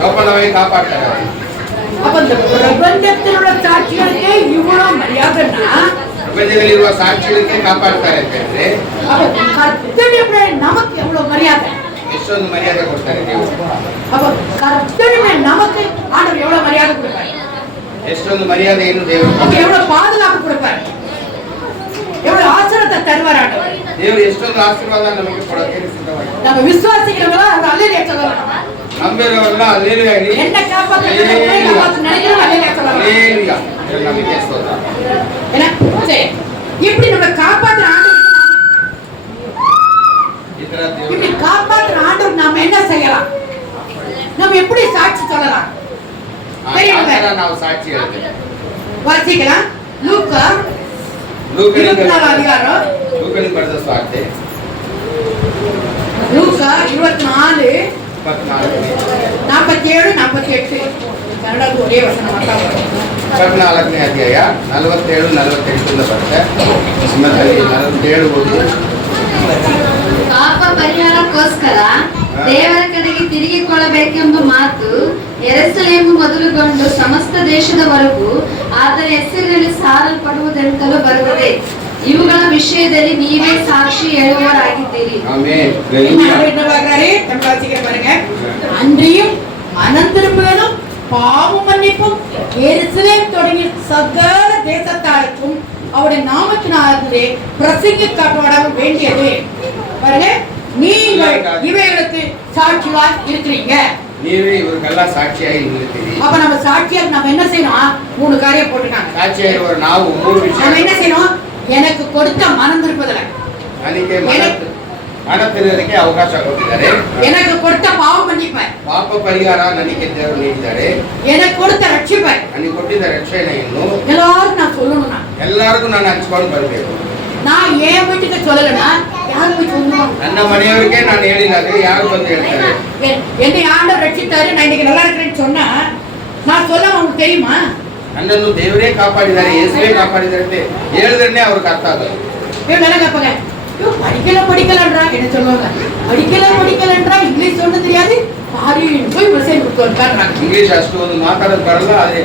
ಜೋಪಾನವಾಗಿ ಕಾಪಾಡ್ತಾರೆ. அப்ப இந்த பிரபஞ்சத்தில் உள்ள சாட்சிகளுக்கே இவ்வளவு மரியாதைன்னா ಪ್ರಪಂಚದಲ್ಲಿರುವ ಸಾಕ್ಷಿಗಳಿಗೆ ಕಾಪಾಡ್ತಾರೆ ಅಂತ ಹೇಳಿದ್ರೆ கர்த்தருடைய நமக்கு எவ்வளவு மரியாதை, ಎಷ್ಟೊಂದು ಮರ್ಯಾದೆ ಕೊಡ್ತಾರೆ ದೇವರು. அப்ப கர்த்தருடைய நமக்கு ஆண்டவர் எவ்வளவு மரியாதை கொடுப்பாரு, ಎಷ್ಟೊಂದು ಮರ್ಯಾದೆಯನ್ನು ದೇವರು எவ்வளவு பாதுகாப்பு கொடுப்பாரு, எவ்வளவு ஆசீர்வாதத்தை தருவார் ஆண்டவர். ದೇವರು ಎಷ್ಟೊಂದು ಆಶೀರ್ವಾದ ನಮಗೆ ಕೊಡೋಕೆ ಸಿದ್ಧವಾಗಿದೆ. நம்ம விசுவாசிக்கிறவங்களா அந்த அல்லேலூயா சொல்லலாம். ನಂಬಿರೋರೆಲ್ಲ அல்லேலೂಯಾ ಹೇಳಿ. என்ன காப்பாத்த நினைக்கிறோம் அல்லேலூயா சொல்லலாம். அல்லேலூயா ನಮಗೆ ಸ್ತೋತ್ರ. ஏன்னா சரி, இப்படி நம்ம காப்பாத்துற ஆண்டவர், இப்படி காப்பாத்துற ஆண்டவர் நாம என்ன செய்யலாம்? நம்ம எப்படி சாட்சி சொல்லலாம்? ನಾವು ಸಾಕ್ಷಿ ಹೇಳ್ತೇವೆ. வாசிக்கலாம். லூக்கா 24 அதிகாரம், ಲೂಕನಿಗೆ ಬರೆದ ಸುವಾರ್ತೆ லூக்கா 24 24 47 48 ಕನ್ನಡದ ஒரே ವಚನ ಮಾತಾಡೋದು. 24ನೇ ಅಧ್ಯಾಯ 47 48 ಬರುತ್ತೆ. ನಿಮ್ಮಲ್ಲಿ 47 ಓದಿ. ಪಾಪ ಪರಿಹಾರಕ್ಕೋಸ್ಕರ ದೇವರ ಕಡೆಗೆ ತಿರುಗಿಕೊಳ್ಳಬೇಕೆಂಬ ಮಾತು ಯೆರೂಸಲೇಮು ಮೊದಲುಗೊಂಡು ಸಮಸ್ತ ದೇಶದವರೆಗೂ ಆತನ ಹೆಸರಿನಲ್ಲಿ ಸಾರಲ್ಪಡುವುದೆಂತಲೂ ಬರುತ್ತದೆ. ಇವುಗಳ ವಿಷಯದಲ್ಲಿ ನೀವೇ சாட்சி ಹೇಳುವವರಾಗಿದ್ದೀರಿ. ஆமென். என்ன பார்க்கறாரு? நம்ம வாசிக்கிறோம் பாருங்க. அன்றியும் மனம் திரும்புதலும் பாவ மன்னிப்பும் எருசலேம் தொடங்கி சகல தேசத்தாருக்கும் அவருடைய நாமத்தினாலே பிரசங்கிக்கப்பட வேண்டியது. பாருங்க, நீங்கள் இவைகளுக்கு சாட்சியாய் இருக்கிறீங்க. ನೀವೇ ಇವ್ರಿಗೆಲ್ಲ ಸಾಕ್ಷಿಯಾಗಿ ನಿಲ್ತೀರಿ. அப்ப நம்ம சாட்சியா நம்ம என்ன செய்யணும்? 3 காரியம் போட்டுருக்காங்க. ಸಾಕ್ಷಿಯಾಗಿರುವ ನಾವು 3 ವಿಷಯ. நம்ம என்ன செய்யணும்? எனக்கு கொடுத்த மனம் திரும்புதல, ನನಗೆ ಮನ ತಿರುಗೋದಕ್ಕೆ ಅವಕಾಶ ಕೊಟ್ಟಿದ್ದಾರೆ. எனக்கு கொடுத்த பாவ மன்னிப்பை, ಪಾಪ ಪರಿಹಾರ ನನಗೆ ದೇವರು ನೀಡಿದ್ದಾರೆ. எனக்கு கொடுத்த ரட்சிப்பை, ನನಗೆ ಕೊಟ್ಟಿದ್ದ ರಕ್ಷಣೆಯನ್ನು எல்லாரும் நான் சொல்லணும். ಎಲ್ಲರಿಗೂ ನಾನು ಹಂಚ್ಕೊಂಡು ಬರಬೇಕು. நான் ஏன் வீட்டுக்கு சொல்லலன்னா யார் போய் சொல்லுவாங்க? ನನ್ನ ಮನೆಯವರಿಗೆ ನಾನು ಹೇಳಿಲ್ಲ ಅಂದ್ರೆ ಯಾರು ಬಂದು ಹೇಳ್ತಾರೆ? என்னை ஆண்டவர் ரட்சித்தாரு, நான் இன்னைக்கு நல்லா இருக்கிறேன்னு சொன்னா நான் சொல்ல உங்களுக்கு தெரியுமா? ನನ್ನನ್ನು ದೇವರೇ ಕಾಪಾಡಿದ್ದಾರೆ, ಯೇಸುವೇ ಕಾಪಾಡಿದ್ದಾರೆ ಅಂತ ಹೇಳಿದ್ರೆ ಅವ್ರಿಗೆ ಅರ್ಥ ಆಗೋದು. இவங்க என்ன கேட்பாங்க? படிக்கலன்றா என்ன சொல்லுவாங்க? படிக்கலன்றா இங்கிலீஷ் சொன்ன தெரியாது, பாரின்னு போய் மெசேஜ் கொடுத்துருக்காங்க. ಇಂಗ್ಲಿಷ್ ಅಷ್ಟು ಒಂದು ಮಾತಾಡೋದು ಬರಲ್ಲ, ಆದ್ರೆ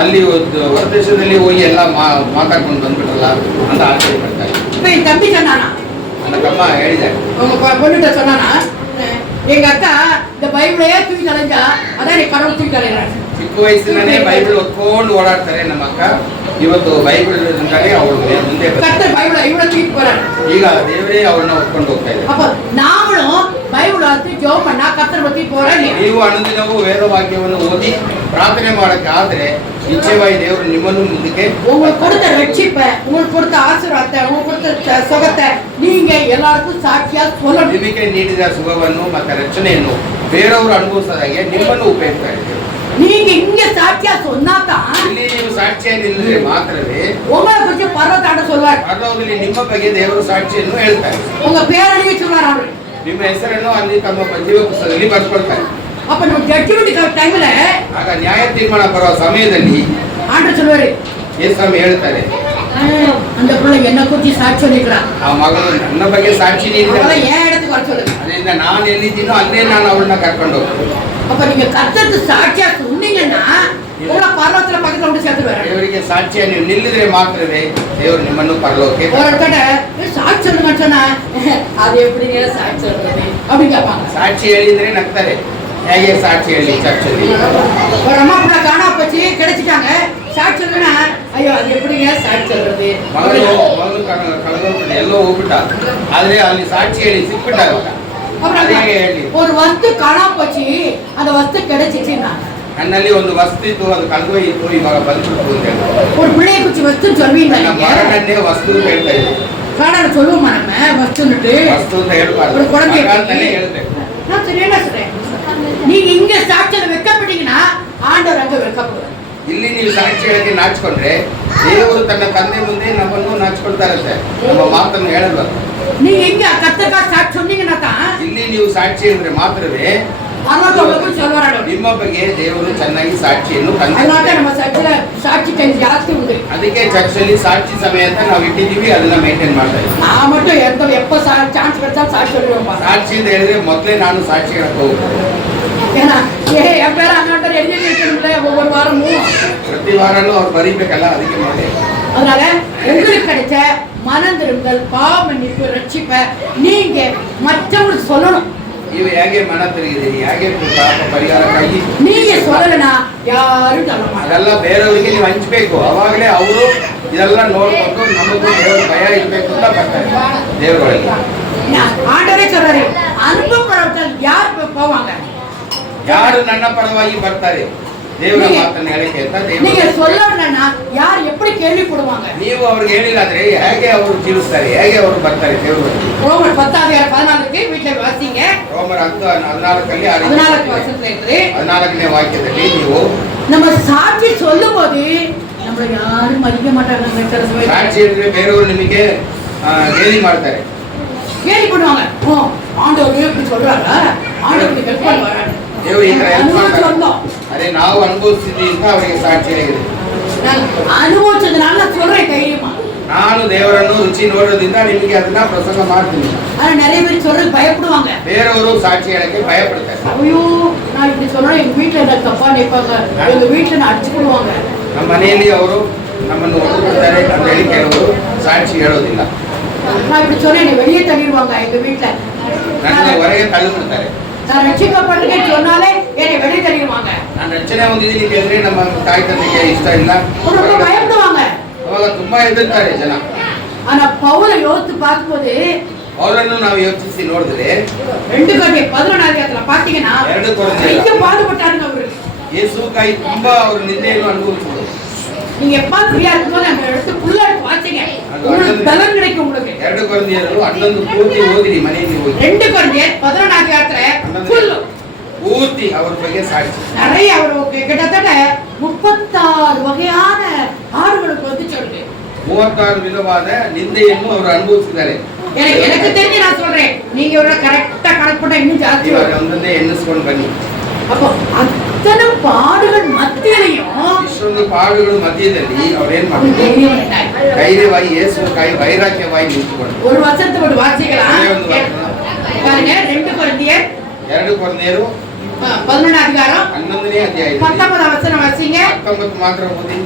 ಅಲ್ಲಿ ಹೊರ ದೇಶದಲ್ಲಿ ಹೋಗಿ ಎಲ್ಲ ಮಾತಾಡ್ಕೊಂಡು ಬಂದ್ಬಿಟ್ರಲ್ಲ ಅಂತ ಆಶ್ಚರ್ಯ ಪಡ್ತಾರೆ. இப்ப என் தம்பி சொன்னானா, ನನ್ನ ತಮ್ಮ ಹೇಳಿದ್ದಾರೆ, உங்க பொண்ணுகிட்ட சொன்னானா, எங்க அக்கா இந்த பைபிளையே தூக்கி தலைஞ்சா அதான் நீ கடவுள் தூக்கி தலைறாங்க. ಚಿಕ್ಕ ವಯಸ್ಸಿನಲ್ಲೇ ಬೈಬಲ್ ಹೊತ್ಕೊಂಡು ಓಡಾಡ್ತಾರೆ ನಮ್ಮ ಅಕ್ಕ. ಇವತ್ತು ಬೈಬಲ್ ಅವಳು ಮುಂದೆ கர்த்தர் பைபிளை இவ்வளவு தூக்கி போறாரு. ಈಗ ದೇವರೇ ಅವ್ರನ್ನ ಹೊತ್ಕೊಂಡು ಹೋಗ್ತಾ ಇದ್ದಾರೆ. அப்ப நாமளும் பைபிள் வாசி ஜெபம் பண்ணா கர்த்தர் பத்தி போறாரு. ನೀವು ಅನುದಿನವೂ ವೇದವಾಕ್ಯವನ್ನು ಓದಿ ಪ್ರಾರ್ಥನೆ ಮಾಡಕ್ಕೆ ಆದ್ರೆ ನಿಶ್ಚಯವಾಗಿ ದೇವರು ನಿಮ್ಮನ್ನು ಮುಂದಕ್ಕೆ உங்களுக்கு கொடுத்த ரட்சிப்பை, உங்களுக்கு கொடுத்த ஆசீர்வாதத்தை, உங்களுக்கு கொடுத்த சுகத்தை நீங்க எல்லாருக்கும் சாட்சியா சொல்லணும். ನಿಮಗೆ ನೀಡಿದ ಸುಖವನ್ನು ಮತ್ತೆ ರಕ್ಷಣೆಯನ್ನು ಬೇರೆಯವರು ಅನುಭವಿಸದಾಗೆ ನಿಮ್ಮನ್ನು ಉಪಯೋಗಿಸ್ತಾ ಇದ್ದೀವಿ. நீங்க இங்க சாட்சியா சொன்னாதான் ಇಲ್ಲಿ ನೀವು ಸಾಕ್ಷಿಯನ್ನು ನಿಲ್ಲಿದ್ರೆ ಮಾತ್ರವೇ உங்களை குறிச்சு பரவத்தாண்ட சொல்வார். ಪರಲೋಕದಲ್ಲಿ ನಿಮ್ಮ ಬಗ್ಗೆ ದೇವರು ಸಾಕ್ಷಿಯನ್ನು ಹೇಳ್ತಾರೆ. உங்க பேரழிவு சொல்வார் அவரு. ನಿಮ್ಮ ಹೆಸರನ್ನು ಅಲ್ಲಿ ತಮ್ಮ ಜೀವ ಪುಸ್ತಕದಲ್ಲಿ ಬರ್ಕೊಳ್ತಾರೆ. அப்ப நம்ம ஜட்ஜ்மெண்ட் டைம்ல ಆಗ ನ್ಯಾಯ ತೀರ್ಮಾನ ಬರುವ ಸಮಯದಲ್ಲಿ ஆண்டவர் சொல்வாரு, ಯೇಸು ಹೇಳ್ತಾರೆ, அந்த பிள்ளை என்ன குறிச்சு சாட்சி சொல்லிக்கிறான், ಆ ಮಗಳು ನನ್ನ ಬಗ್ಗೆ ಸಾಕ್ಷಿ ನೀಡಿದ, அவளை ஏன் இடத்துக்கு வர சொல்லுங்க. ಅದರಿಂದ ನಾನು ಎಲ್ಲಿದ್ದೀನೋ ಅಲ್ಲೇ ನಾನು ಅವಳನ್ನ ಕರ್ಕೊಂಡು ಹೋಗ್ತೀನಿ. அப்ப நீங்க கர்த்தருக்கு சாட்சியா சொன்னீங்கன்னா உங்களை பரலோகத்துல பக்கத்துல கொண்டு சேர்த்துருவாரு. ದೇವರಿಗೆ ಸಾಕ್ಷಿಯ ನೀವು ನಿಲ್ಲಿದ್ರೆ ಮಾತ್ರವೇ ದೇವರು ನಿಮ್ಮನ್ನು ಪರಲೋಕಕ್ಕೆ ஒரு இடத்துல சாட்சி சொல்லுங்க சொன்னா அது எப்படிங்க சாட்சி சொல்றது அப்படி கேட்பாங்க. ಸಾಕ್ಷಿ ಹೇಳಿದ್ರೆ ನಗ್ತಾರೆ. ಹೇಗೆ ಸಾಕ್ಷಿ ಹೇಳಿ ಚರ್ಚಲ್ಲಿ? ஒரு அம்மா கூட காணா போச்சு, கிடைச்சிட்டாங்க, சாட்சி சொல்லுன்னா ஐயோ அது எப்படிங்க சாட்சி சொல்றது? ಮಗಳು ಕಳೆದೋಗ್ಬಿಟ್ಟು ಎಲ್ಲೋ ಹೋಗ್ಬಿಟ್ಟ, ಆದ್ರೆ ಅಲ್ಲಿ ಸಾಕ್ಷಿ ಹೇಳಿ ಸಿಕ್ಬಿಟ್ಟ. அப்புறம் ಹೇಗೆ ಹೇಳಿ? ஒரு வஸ்து காணா போச்சு, அந்த வஸ்து கிடைச்சிச்சுன்னா ನನ್ನಲ್ಲಿ ಒಂದು ವಸ್ತು ಇತ್ತು, ಅದು ಕಳೆದೋಯ್ತು, ಇವಾಗ ಬಂದ್ಬಿಟ್ಟು ಅಂತ ಹೇಳಿ. ஒரு பிள்ளைய குறிச்சு வஸ்து சொல்வீங்களா? ನನ್ನ ಮರಣನ್ನೇ ವಸ್ತು ಅಂತ ಹೇಳ್ತಾ ಇದ್ದೆ. காணாட சொல்லுவோமா நம்ம வஸ்துன்னுட்டு? ವಸ್ತು ಅಂತ ಹೇಳ್ಬಾರ್ದು, ஒரு குழந்தைய ಅಂತಾನೆ ಹೇಳ್ಬೇಕು. நான் சரியா சொல்றேன். நீங்க இங்க சாட்சியில வெக்கப்பட்டீங்கன்னா ஆண்டவர் அங்க வெக்கப்படுவார். ಇಲ್ಲಿ ನೀವು ಸಾಕ್ಷಿ ಹೇಳಕ್ಕೆ ನಾಚ್ಕೊಂಡ್ರೆ ದೇವರು ತನ್ನ ತಂದೆ ಮುಂದೆ ನಮ್ಮನ್ನು ನಾಚ್ಕೊಳ್ತಾರಂತೆ. ನಮ್ಮ ಮಾತನ್ನು ಹೇಳಬಾರ್ದು. நீங்க இங்க கர்த்தருக்காக சாட்சி சொன்னீங்கன்னா தான் ಇಲ್ಲಿ ನೀವು ಸಾಕ್ಷಿ ಹೇಳಿದ್ರೆ ಮಾತ್ರವೇ பரலோகத்துக்கு சொல்வார். ನಿಮ್ಮ ಬಗ್ಗೆ ದೇವರು ಚೆನ್ನಾಗಿ ಸಾಕ್ಷಿಯನ್ನು ತಂದೆ. அதனால நம்ம சர்ச்சில சாட்சி டைம் ಜಾಸ್ತಿ உண்டு. ಅದಕ್ಕೆ ಚರ್ಚಲ್ಲಿ ಸಾಕ್ಷಿ ಸಮಯ ಅಂತ ನಾವು ಇಟ್ಟಿದ್ದೀವಿ, ಅದನ್ನ ಮೇಂಟೈನ್ ಮಾಡ್ತಾ ಇದ್ದೀವಿ. நான் மட்டும் எப்ப ಚಾನ್ಸ್ கிடைச்சாலும் சாட்சி சொல்லுவேன். ಸಾಕ್ಷಿ ಅಂತ ಹೇಳಿದ್ರೆ ಮೊದಲೇ ನಾನು ಸಾಕ್ಷಿ ಹೇಳಕ್ಕೆ ಹೋಗ್ತೀನಿ. ஏன்னா என் பேர அண்ணாட்ட எழுதி வைக்கணும்ல ஒவ்வொரு வாரமும். ಪ್ರತಿ ವಾರನೂ ಅವ್ರು ಬರೀಬೇಕಲ್ಲ, ಅದಕ್ಕೆ ಮಾಡಿ. அதனால உங்களுக்கு கிடைச்ச மனம் திரும்பல், பாவ மன்னிப்பு, ரட்சிப்பை நீங்க மற்றவங்களுக்கு சொல்லணும். ನೀವು ಹೇಗೆ ಮನ ತಿರುಗಿದ್ದೀರಿ, ಹೇಗೆ ಪಾಪ ಪರಿಹಾರಕ್ಕಾಗಿ நீங்க சொல்லலைன்னா யாரும் சொல்ல மாட்டாங்க. ಅದೆಲ್ಲ ಬೇರೆಯವರಿಗೆ ನೀವು ಹಂಚ್ಬೇಕು. ಅವಾಗಲೇ ಅವರು ಇದೆಲ್ಲ ನೋಡ್ಕೊಂಡು ನಮಗೂ ದೇವರ ಭಯ ಇರ್ಬೇಕು ಅಂತ ಬರ್ತಾರೆ ದೇವರಲ್ಲಿ. ஆண்டவரே சொல்றாரு, அனுபவப்படவர்கள் யார் போவாங்க? ಯಾರು ನನ್ನ ಪರವಾಗಿ ಬರ್ತಾರೆ ದೇವರ ಮಾತನ್ನು ಹೇಳಕ್ಕೆ ಅಂತ நீங்க ದೇವರು. சொல்லலைன்னா ಯಾರು எப்படி கேள்விப்படுவாங்க? ನೀವು ಅವ್ರಿಗೆ ಹೇಳಿಲ್ಲ ಅಂದ್ರೆ ಹೇಗೆ ಅವರು ಜೀವಿಸ್ತಾರೆ, ಹೇಗೆ ಅವರು ಬರ್ತಾರೆ ದೇವರು? ரோமர் 10:14 வீட்டுல வாசிங்க. ರೋಮರ 10:14 ಆ ರೀತಿ 14 வசனத்துல இருக்கு. 14ನೇ ವಾಕ್ಯದಲ್ಲಿ ನೀವು நம்ம சாட்சி சொல்லும் போது நம்மள யாரும் மதிக்க மாட்டாங்க. ಸಾಕ್ಷಿ ಹೇಳಿದ್ರೆ ಬೇರೆಯವರು ನಿಮಗೆ ಗೇಲಿ ಮಾಡ್ತಾರೆ, கேள்வி பண்ணுவாங்க. ஓ ஆண்டவர் இப்படி சொல்றாரா, ஆண்டவர் ஹெல்ப் பண்ணுவாரா? ದೇವರು ಈ ತರ ಹೆಲ್ಪ್ ಮಾಡ್ತಾರೆ. அனுபவம் ಅದೇ ನಾವು ಅನುಭವಿಸಿದ್ವಿ ಅಂತ ಅವರಿಗೆ ಸಾಕ್ಷಿ ಆಗಿದೆ. நான் அனுபவிச்சதுனால நான் சொல்றேன் தைரியமா. ನಾನು ದೇವರನ್ನು ರುಚಿ ನೋಡೋದ್ರಿಂದ ನಿಮಗೆ ಅದನ್ನ ಪ್ರಸಂಗ ಮಾಡ್ತೀನಿ. ஆனா நிறைய பேர் சொல்றது பயப்படுவாங்க. ಬೇರೆಯವರು ಸಾಕ್ಷಿ ಹೇಳಕ್ಕೆ ಭಯ ಪಡ್ತಾರೆ. ஐயோ நான் இப்படி சொன்னா எங்க வீட்டுல என்ன தப்பா நினைப்பாங்க, எங்க வீட்டுல நான் அடிச்சு போடுவாங்க. ನಮ್ಮ ಮನೆಯಲ್ಲಿ ಅವರು ನಮ್ಮನ್ನು ಒಪ್ಪಿಕೊಳ್ತಾರೆ ಅಂತ ಹೇಳಿ ಕೆಲವರು ಸಾಕ್ಷಿ ಹೇಳೋದಿಲ್ಲ. நான் இப்படி சொன்னா என்னை வெளியே தள்ளிடுவாங்க எங்க வீட்டுல. ನನ್ನ ಹೊರಗೆ ತಳ್ಳಿಬಿಡ್ತಾರೆ. நான் ரட்சிக்கப்பட்டிருக்கேன்னு சொன்னாலே என்னை வெளியே தள்ளிடுவாங்க. ನಾನು ರಚನೆ ಹೊಂದಿದ್ದೀನಿ ಕೇಳಿದ್ರೆ ನಮ್ಮ ತಾಯಿ ತಂದೆಗೆ ಇಷ್ಟ ಇಲ್ಲ, ரொம்ப பயப்படுவாங்க. ಅವಾಗ ತುಂಬಾ ಹೆದರ್ತಾರೆ ಜನ. ஆனா பவுலை யோசித்து பார்க்கும்போது ಅವರನ್ನು ನಾವು ಯೋಚಿಸಿ ನೋಡಿದ್ರೆ 2 Corinthians 11 பாத்தீங்கன்னா 2 Corinthians நிறைய பாடுபட்டாருங்க அவரு. ಯೇಸುಕಾಯಿ ತುಂಬಾ ಅವರು ನಿಂದೆಯನ್ನು ಅನುಭವಿಸಿದ್ರು. நீங்க எப்ப ஃப்ரீயா இருக்கும்போது அந்த இடத்து ஃபுல்லா வாசிங்க, உங்களுக்கு பலன் கிடைக்கும். உங்களுக்கு 2 ಕೊರಿಂಥಿಯರು 11 ಪೂರ್ತಿ ಓದಿರಿ ಮನೆಯಲ್ಲಿ ಹೋಗಿ. 2 Corinthians 11 ಫುಲ್ ಪೂರ್ತಿ ಅವರ ಬಗ್ಗೆ ಸಾಕ್ಷಿ. நிறைய அவர் கிட்டத்தட்ட 36 வகையான ஆடுகளுக்கு வந்து சொல்லுங்க. 36 ವಿಧವಾದ ನಿಂದೆಯನ್ನು ಅವರು ಅನುಭವಿಸಿದ್ದಾರೆ. எனக்கு தெரிஞ்சு நான் சொல்றேன், நீங்க ஒரு கரெக்டா கணக்கு போட்டா இன்னும் ஜாஸ்தி ಇವಾಗ வரும். ಒಂದೊಂದೇ ಎನ್ನಿಸ್ಕೊಂಡು ಬನ್ನಿ. அப்போ அத்தனை பாடுகள் மத்தியிலையும் ಇಷ್ಟೊಂದು ಪಾಡುಗಳು ಮಧ್ಯದಲ್ಲಿ ಅವ್ರೇನ್ ஒரு ಮಾಡಿದ್ರು? தைரியம் உண்டாய். ಧೈರ್ಯವಾಗಿ ಯೇಸುವಿಗಾಗಿ ವೈರಾಗ್ಯವಾಗಿ ನಿಂತುಕೊಂಡು ஒரு வருஷத்தை ஒரு வாசிக்கலாம். ஒரே ಒಂದು ವಾಕ್ಯ. பாருங்க 2 கொரிந்தியர் 2 ಕೊರಿಂಥಿಯರು 11 அதிகாரம் 11ನೇ ಅಧ್ಯಾಯದಲ್ಲಿ 19 வசனம் வாசிங்க. 19 ಮಾತ್ರ ಓದಿ.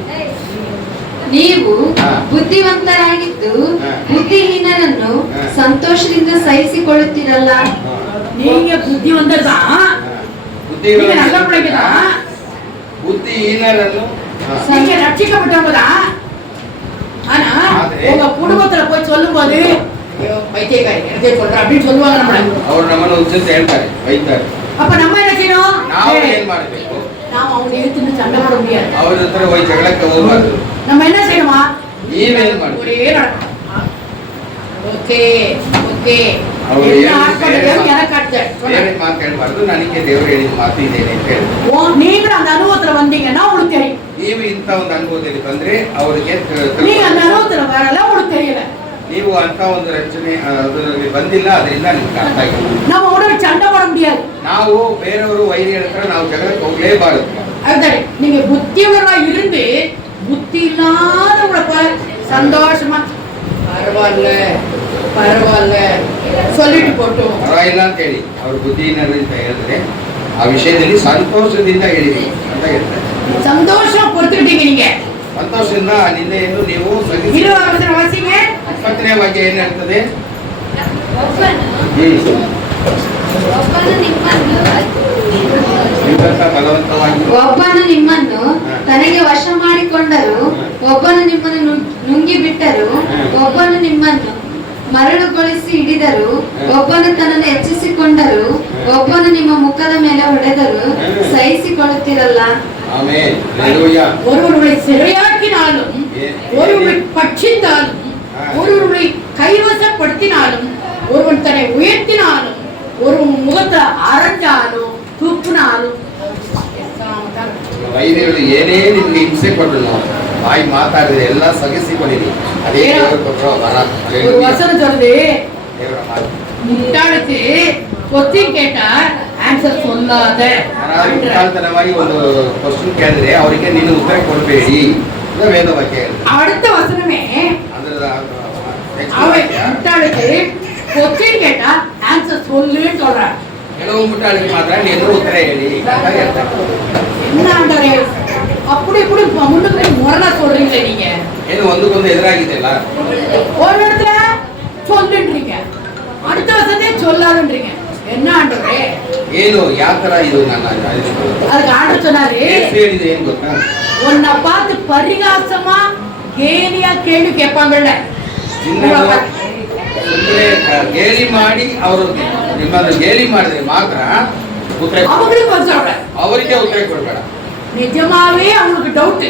ನೀವು ಹಾ. ಬುದ್ಧಿವಂತರಾಗಿದ್ದು ಹಾ. ಬುದ್ಧಿಹೀನರನ್ನು ಹಾ. ಸಂತೋಷದಿಂದ ಸಹಿಸಿಕೊಳ್ಳುತ್ತೀರಲ್ಲ. நீங்க புத்திவந்தர் தான், நீங்க நல்ல பிள்ளைங்க தான், ಬುದ್ಧಿಹೀನರನ್ನು நீங்க ரட்சிக்கப்பட்டவங்க தான். ஆனா ஆதே. உங்க குடும்பத்துல போய் சொல்லும்போது ஐயோ பைத்தியக்காரி எனக்கே சொல்ற அப்படின்னு சொல்லுவாங்க நம்மள. ಅವರು ನಮ್ಮನ್ನು ಉಚಿತ ಹೇಳ್ತಾರೆ, ಬೈತಾರೆ. அப்ப நம்ம என்ன செய்யணும்? ನಾವು ಏನ್ ಮಾಡಬೇಕು? நாம அவங்க எதிர்த்து சண்டை போட முடியாது. ಅವ್ರ ಹತ್ರ ಹೋಗಿ ಜಗಳಕ್ಕೆ ಹೋಗ್ಬಾರ್ದು. நம்ம என்ன செய்யணுமா? ನೀವೇನ್ ಮಾಡಿ? ஒரே நடக்கும். ஓகே ஓகே ಅವ್ರು என்ன ಏನು ஆட்கள் எனக்கு காட்டுங்க. ಬೇರೆ ಮಾತು ಹೇಳ್ಬಾರ್ದು. ನನಗೆ ದೇವರು ಹೇಳಿದ ಮಾತು ಇದೇನೆ ಅಂತ ಹೇಳಿ. நீங்க அந்த அனுபவத்துல வந்தீங்கன்னா உங்களுக்கு தெரியும். ನೀವು ಇಂಥ ಒಂದು ಅನುಭವದಲ್ಲಿ ಬಂದ್ರೆ ಅವರಿಗೆ நீங்க அந்த அனுபவத்துல வரல உங்களுக்கு தெரியல. ನೀವು ಅಂತ ಒಂದು ರಚನೆ ಅದರಲ್ಲಿ ಬಂದಿಲ್ಲ, ಅದರಿಂದ ನಿಮ್ಗೆ ಅರ್ಥ ಆಗಿಲ್ಲ. நம்ம உடனே சண்டை போட முடியாது. ನಾವು ಬೇರೆಯವರು ವೈರಿಗಳ ಹತ್ರ ನಾವು ಜಗಳಕ್ಕೆ ಹೋಗ್ಲೇಬಾರದು. அதுதான் நீங்க புத்தியுள்ளவா இருந்து புத்தி இல்லாதவங்கள சந்தோஷமா பரவாயில்ல பரவாயில்ல சொல்லிட்டு போட்டோம் ಪರವಾಗಿಲ್ಲ ಅಂತ ಹೇಳಿ ಅವ್ರ ಬುದ್ಧಿಹೀನರು ಅಂತ ಹೇಳಿದ್ರೆ ಆ ವಿಷಯದಲ್ಲಿ ಸಂತೋಷದಿಂದ ಹೇಳಿರಿ ಅಂತ ಹೇಳ್ತಾರೆ. சந்தோஷமா பொறுத்துக்கிட்டீங்க. நீங்க ಸಂತೋಷದಿಂದ ಆ ನಿಂದೆಯನ್ನು ನೀವು ಸಹಿಸಿ. 20 வசனம் வாசிங்க. 20ನೇ ಬಗ್ಗೆ ಏನ್ ಹೇಳ್ತದೆ? ಒಬ್ಬನು ನಿಮ್ಮನ್ನು ನಿಮ್ಮಂತ ಬಲವಂತವಾಗಿ ಒಬ್ಬನು ನಿಮ್ಮನ್ನು ತನಗೆ ವಶ ಮಾಡಿಕೊಂಡರು, ಒಬ್ಬನು ನಿಮ್ಮನ್ನು ನುಂಗಿ ಬಿಟ್ಟರು, ಒಬ್ಬನು ನಿಮ್ಮನ್ನು ಮರಳುಗೊಳಿಸಿ ಹಿಡಿದರು, ಒಬ್ಬನು ತನ್ನನ್ನು ಹೆಚ್ಚಿಸಿಕೊಂಡರು, ಒಬ್ಬನು ನಿಮ್ಮ ಮುಖದ ಮೇಲೆ ಹೊಡೆದರು, ಸಹಿಸಿಕೊಳ್ಳುತ್ತಿರಲ್ಲ. ಆಮೆನ್. ಹಲ್ಲೆಲೂಯಾ. ஒருவர்களை சிறையாக்கினாலும் ஒருவரை பட்சித்தாலும் ஒருவரை கைவசப்படுத்தினாலும் ஒருவன் தன்னை உயர்த்தினாலும் ஒருவன் முகத்தை அரைஞ்சாலும் துப்புனாலும் ವೈದ್ಯರು ಏನೇ ನಿಮ್ಗೆ ಹಿಂಸೆ ಕೊಟ್ಟರು ಬಾಯಿ ಮಾತಾಡಿದ್ರೆ ಎಲ್ಲ ಸಗಿಸಿಕೊಂಡಿರಿ. ಅದೇ ದೇವರು ಕೊಟ್ಟರು ವರ. ஒரு ಹಲ್ಲೆಲೂಯಾ. வசனம் சொல்லுது, ದೇವರ ಮಾತು. முட்டாளுக்கு கொஸ்டின் கேட்டா ஆன்சர் சொல்லாத. ಯಾರಾದ್ರೂ ಮುಟ್ಟಾಳ್ತನವಾಗಿ ಒಂದು ಕ್ವಶನ್ ಕೇಳಿದ್ರೆ ಅವರಿಗೆ ನೀನು ಉತ್ತರ ಕೊಡಬೇಡಿ ಅಂತ ವೇದವಾಕ್ಯ ಹೇಳ್ತಾರೆ. அடுத்த வசனமே ಅದ್ರ next அவன் ವಾಕ್ಯ, முட்டாளுக்கு கொஸ்டின் கேட்டா ஆன்சர் சொல்லுன்னு சொல்றான். ಕೆಲವು ಮುಟ್ಟಾಳಿಗೆ ಮಾತ್ರ ನೀನು ಉತ್ತರ ಹೇಳಿ ಅಂತ ಹೇಳ್ತಾರೆ. என்ன ஆண்டவரே அப்படி இப்படி முன்னுக்கு முரணா சொல்றீங்களே நீங்க. ಏನು ಒಂದಕ್ಕೊಂದು ಎದುರಾಗಿದೆಯಲ್ಲ. ஒரு இடத்துல சொல்லுன்றீங்க, அடுத்த வசனத்தை சொல்லாதுன்றீங்க. என்ன ஆண்டவரே? ಏನು ಯಾವ ತರ ಇದು ನನ್ನ அதுக்கு ஆண்டவர் சொன்னாரு, ಯೇಸು ಹೇಳಿದ್ದು ಏನ್ ಗೊತ್ತಾ? உன்னை பார்த்து பரிகாசமா கேலியா கேள்வி கேட்பாங்கல்ல, ನಿನ್ನನ್ನು ಸುಮ್ಮನೆ ಗೇಲಿ ಮಾಡಿ ಅವರು ನಿಮ್ಮನ್ನು ಗೇಲಿ ಮಾಡಿದ್ರೆ ಮಾತ್ರ ಉತ್ತರ ಕೊಡು. அவங்களுக்கு பதில் சொல்ற. ಅವರಿಗೆ ಉತ್ತರ ಕೊಡಬೇಡ. நிஜமாவே அவங்களுக்கு டவுட்,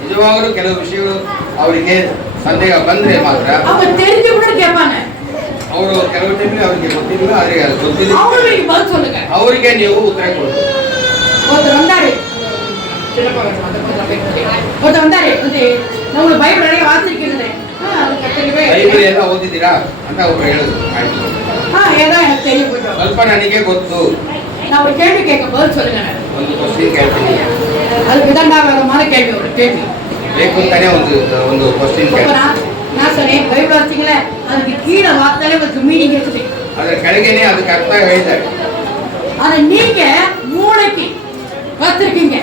ನಿಜವಾಗಲೂ ಕೆಲವು ವಿಷಯಗಳು ಅವರಿಗೆ ಸಂದೇಹ ಬಂದ್ರೆ ಮಾತ್ರ அவங்க தெரிஞ்சு கூட கேட்பாங்க. ಅವರು ಕೆಲವು ಟೈಮ್ ಅವರಿಗೆ ಗೊತ್ತಿಲ್ಲ, ಆದ್ರೆ ಅದು ಗೊತ್ತಿಲ್ಲ அவங்களுக்கு பதில் சொல்லுங்க. ಅವರಿಗೆ ನೀವು ಉತ್ತರ ಕೊಡಬೇಕು. ஒருத்தர் வந்தாரு, ஒருத்தர் வந்தாரு வந்து நான் உங்களுக்கு பைபிள் நிறைய வாசிச்சிருக்கேன். ಬೈಬಲ್ ಎಲ್ಲ ಓದಿದ್ದೀರಾ ಅಂತ ಒಬ್ರು ಹೇಳಿದ್ರು. ಆಯ್ತು, ஏதோ எனக்கு தெரியும் கொஞ்சம். ಸ್ವಲ್ಪ ನನಗೆ ಗೊತ್ತು, நான் ஒரு கேள்வி கேட்க பதில் சொல்லுங்க. ಒಂದು ಕ್ವಶನ್ ಕೇಳ್ತೀನಿ. அது விதண்டாகரமான கேள்வி, ஒரு கேள்வி. ಬೇಕು ಅಂತಾನೆ ಒಂದು ಕ್ವಶನ್ அப்ப ಕೇಳ್ತೀನಿ. நான் சொன்னேன் பைபிள் வாசிங்களே, அதுக்கு கீழே வார்த்தையில உங்களுக்கு மீனிங் இருக்குது. ಅದರ ಕೆಳಗೇನೆ ಅದಕ್ಕೆ ಅರ್ಥ ಹೇಳಿದ್ದಾರೆ. அதை நீங்க மூளைக்கு வச்சிருக்கீங்க.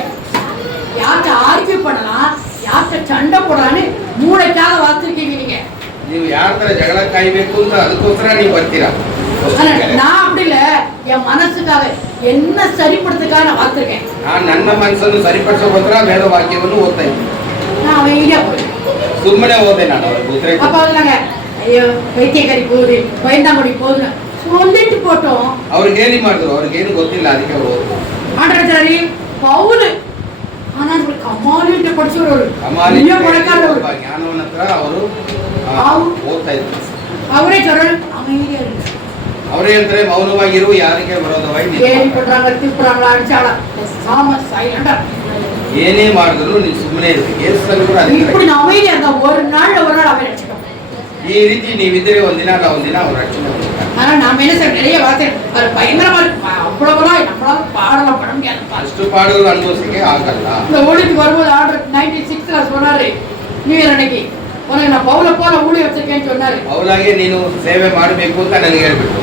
யார்கிட்ட ஆர்கியூ பண்ணலாம், யார்கிட்ட சண்டை போடலான்னு மூளைக்காக வாசிருக்கீங்க நீங்க. ನೀವು ಯಾರ ತರ ಜಗಳ ಕಾಯ್ಬೇಕು ಅಂತ ಅದಕ್ಕೋಸ್ಕರ ನೀವು ಬರ್ತೀರಾ. ஆனா நான் அப்படி இல்ல, என் மனசுக்காக என்ன சரிப்படுத்துக்காக நான் வாசிருக்கேன். ನಾನು ನನ್ನ ಮನಸ್ಸನ್ನು ಸರಿಪಡಿಸೋಕೋಸ್ಕರ ವೇದ ವಾಕ್ಯವನ್ನು ಓದ್ತಾ ಇದ್ದೀನಿ. நான் அவன் இந்தியா போய் ಸುಮ್ಮನೆ ಓದೆ ನಾನು ಅವ್ರಿಗೆ ಉತ್ತರ அப்ப ಕೊಟ್ಟು. அவங்களாங்க ஐயோ வைத்தியக்காரி போகுது, பயந்தாங்குடி போகுதுன்னு சொல்லிட்டு போட்டோம். ಅವ್ರಿಗೆ ಹೇಳಿ ಮಾಡಿದ್ರು, ಅವ್ರಿಗೇನು ಗೊತ್ತಿಲ್ಲ, ಅದಕ್ಕೆ ಅವರು ஆண்டவரே பவுல் ஆனா கமாலிட்ட படிச்சவர், ಕಮಾಲಿ இல்ல பணக்காரர், ಜ್ಞಾನವನ್ನ ಹತ್ರ ಅವರು ಓದ್ತಾ ಇದ್ರು. அவரே சொல்றாரு அமைதியா இருக்கு. ಅವರೇ ಹೇಳ್ತಾರೆ ಮೌನವಾಗಿರು, ಯಾರಿಗೆ ವಿರೋಧವಾಗಿ ஏறி ನಿಂತ್ಕೊ. பண்றாங்க, திப்புறாங்களா, அடிச்சாளா, சாம சைலண்டா. ಏನೇ ಮಾಡಿದ್ರು ನೀನು ಸುಮ್ಮನೆ ಇರ್ಬೇಕು. ಯೇಸುದಲ್ಲಿ ಕೂಡ ಅದಕ್ಕೆ இப்படி நான் அமைதியா இருந்தா ஒரு நாள் அவன் அடிச்சுட்டான். ಈ ರೀತಿ ನೀವಿದ್ರೆ ಒಂದಿನ ಅಲ್ಲ ಒಂದಿನ ಅವ್ರ ರಕ್ಷಣೆ ಹೊಂದುತ್ತಾರೆ. ஆனா நாம என்ன சார் நிறைய வார்த்தை அது பயங்கரமா இருக்கு. அவ்வளவுலாம் நம்மளால பாடலாம் பட முடியாது. ಅಷ್ಟು ಪಾಡುಗಳು ಅನುಭವಿಸಕ್ಕೆ ಆಗಲ್ಲ. இந்த ஊழியத்துக்கு வரும்போது ஆர்டர் 96ல சொன்னாரு நியூ இயர் அன்னைக்கு உனக்கு நான் பவுல போல ஊழிய வச்சிருக்கேன்னு சொன்னாரு. ಅವಲಾಗೆ ನೀನು ಸೇವೆ ಮಾಡಬೇಕು ಅಂತ ನನಗೆ ಹೇಳ್ಬಿಟ್ಟು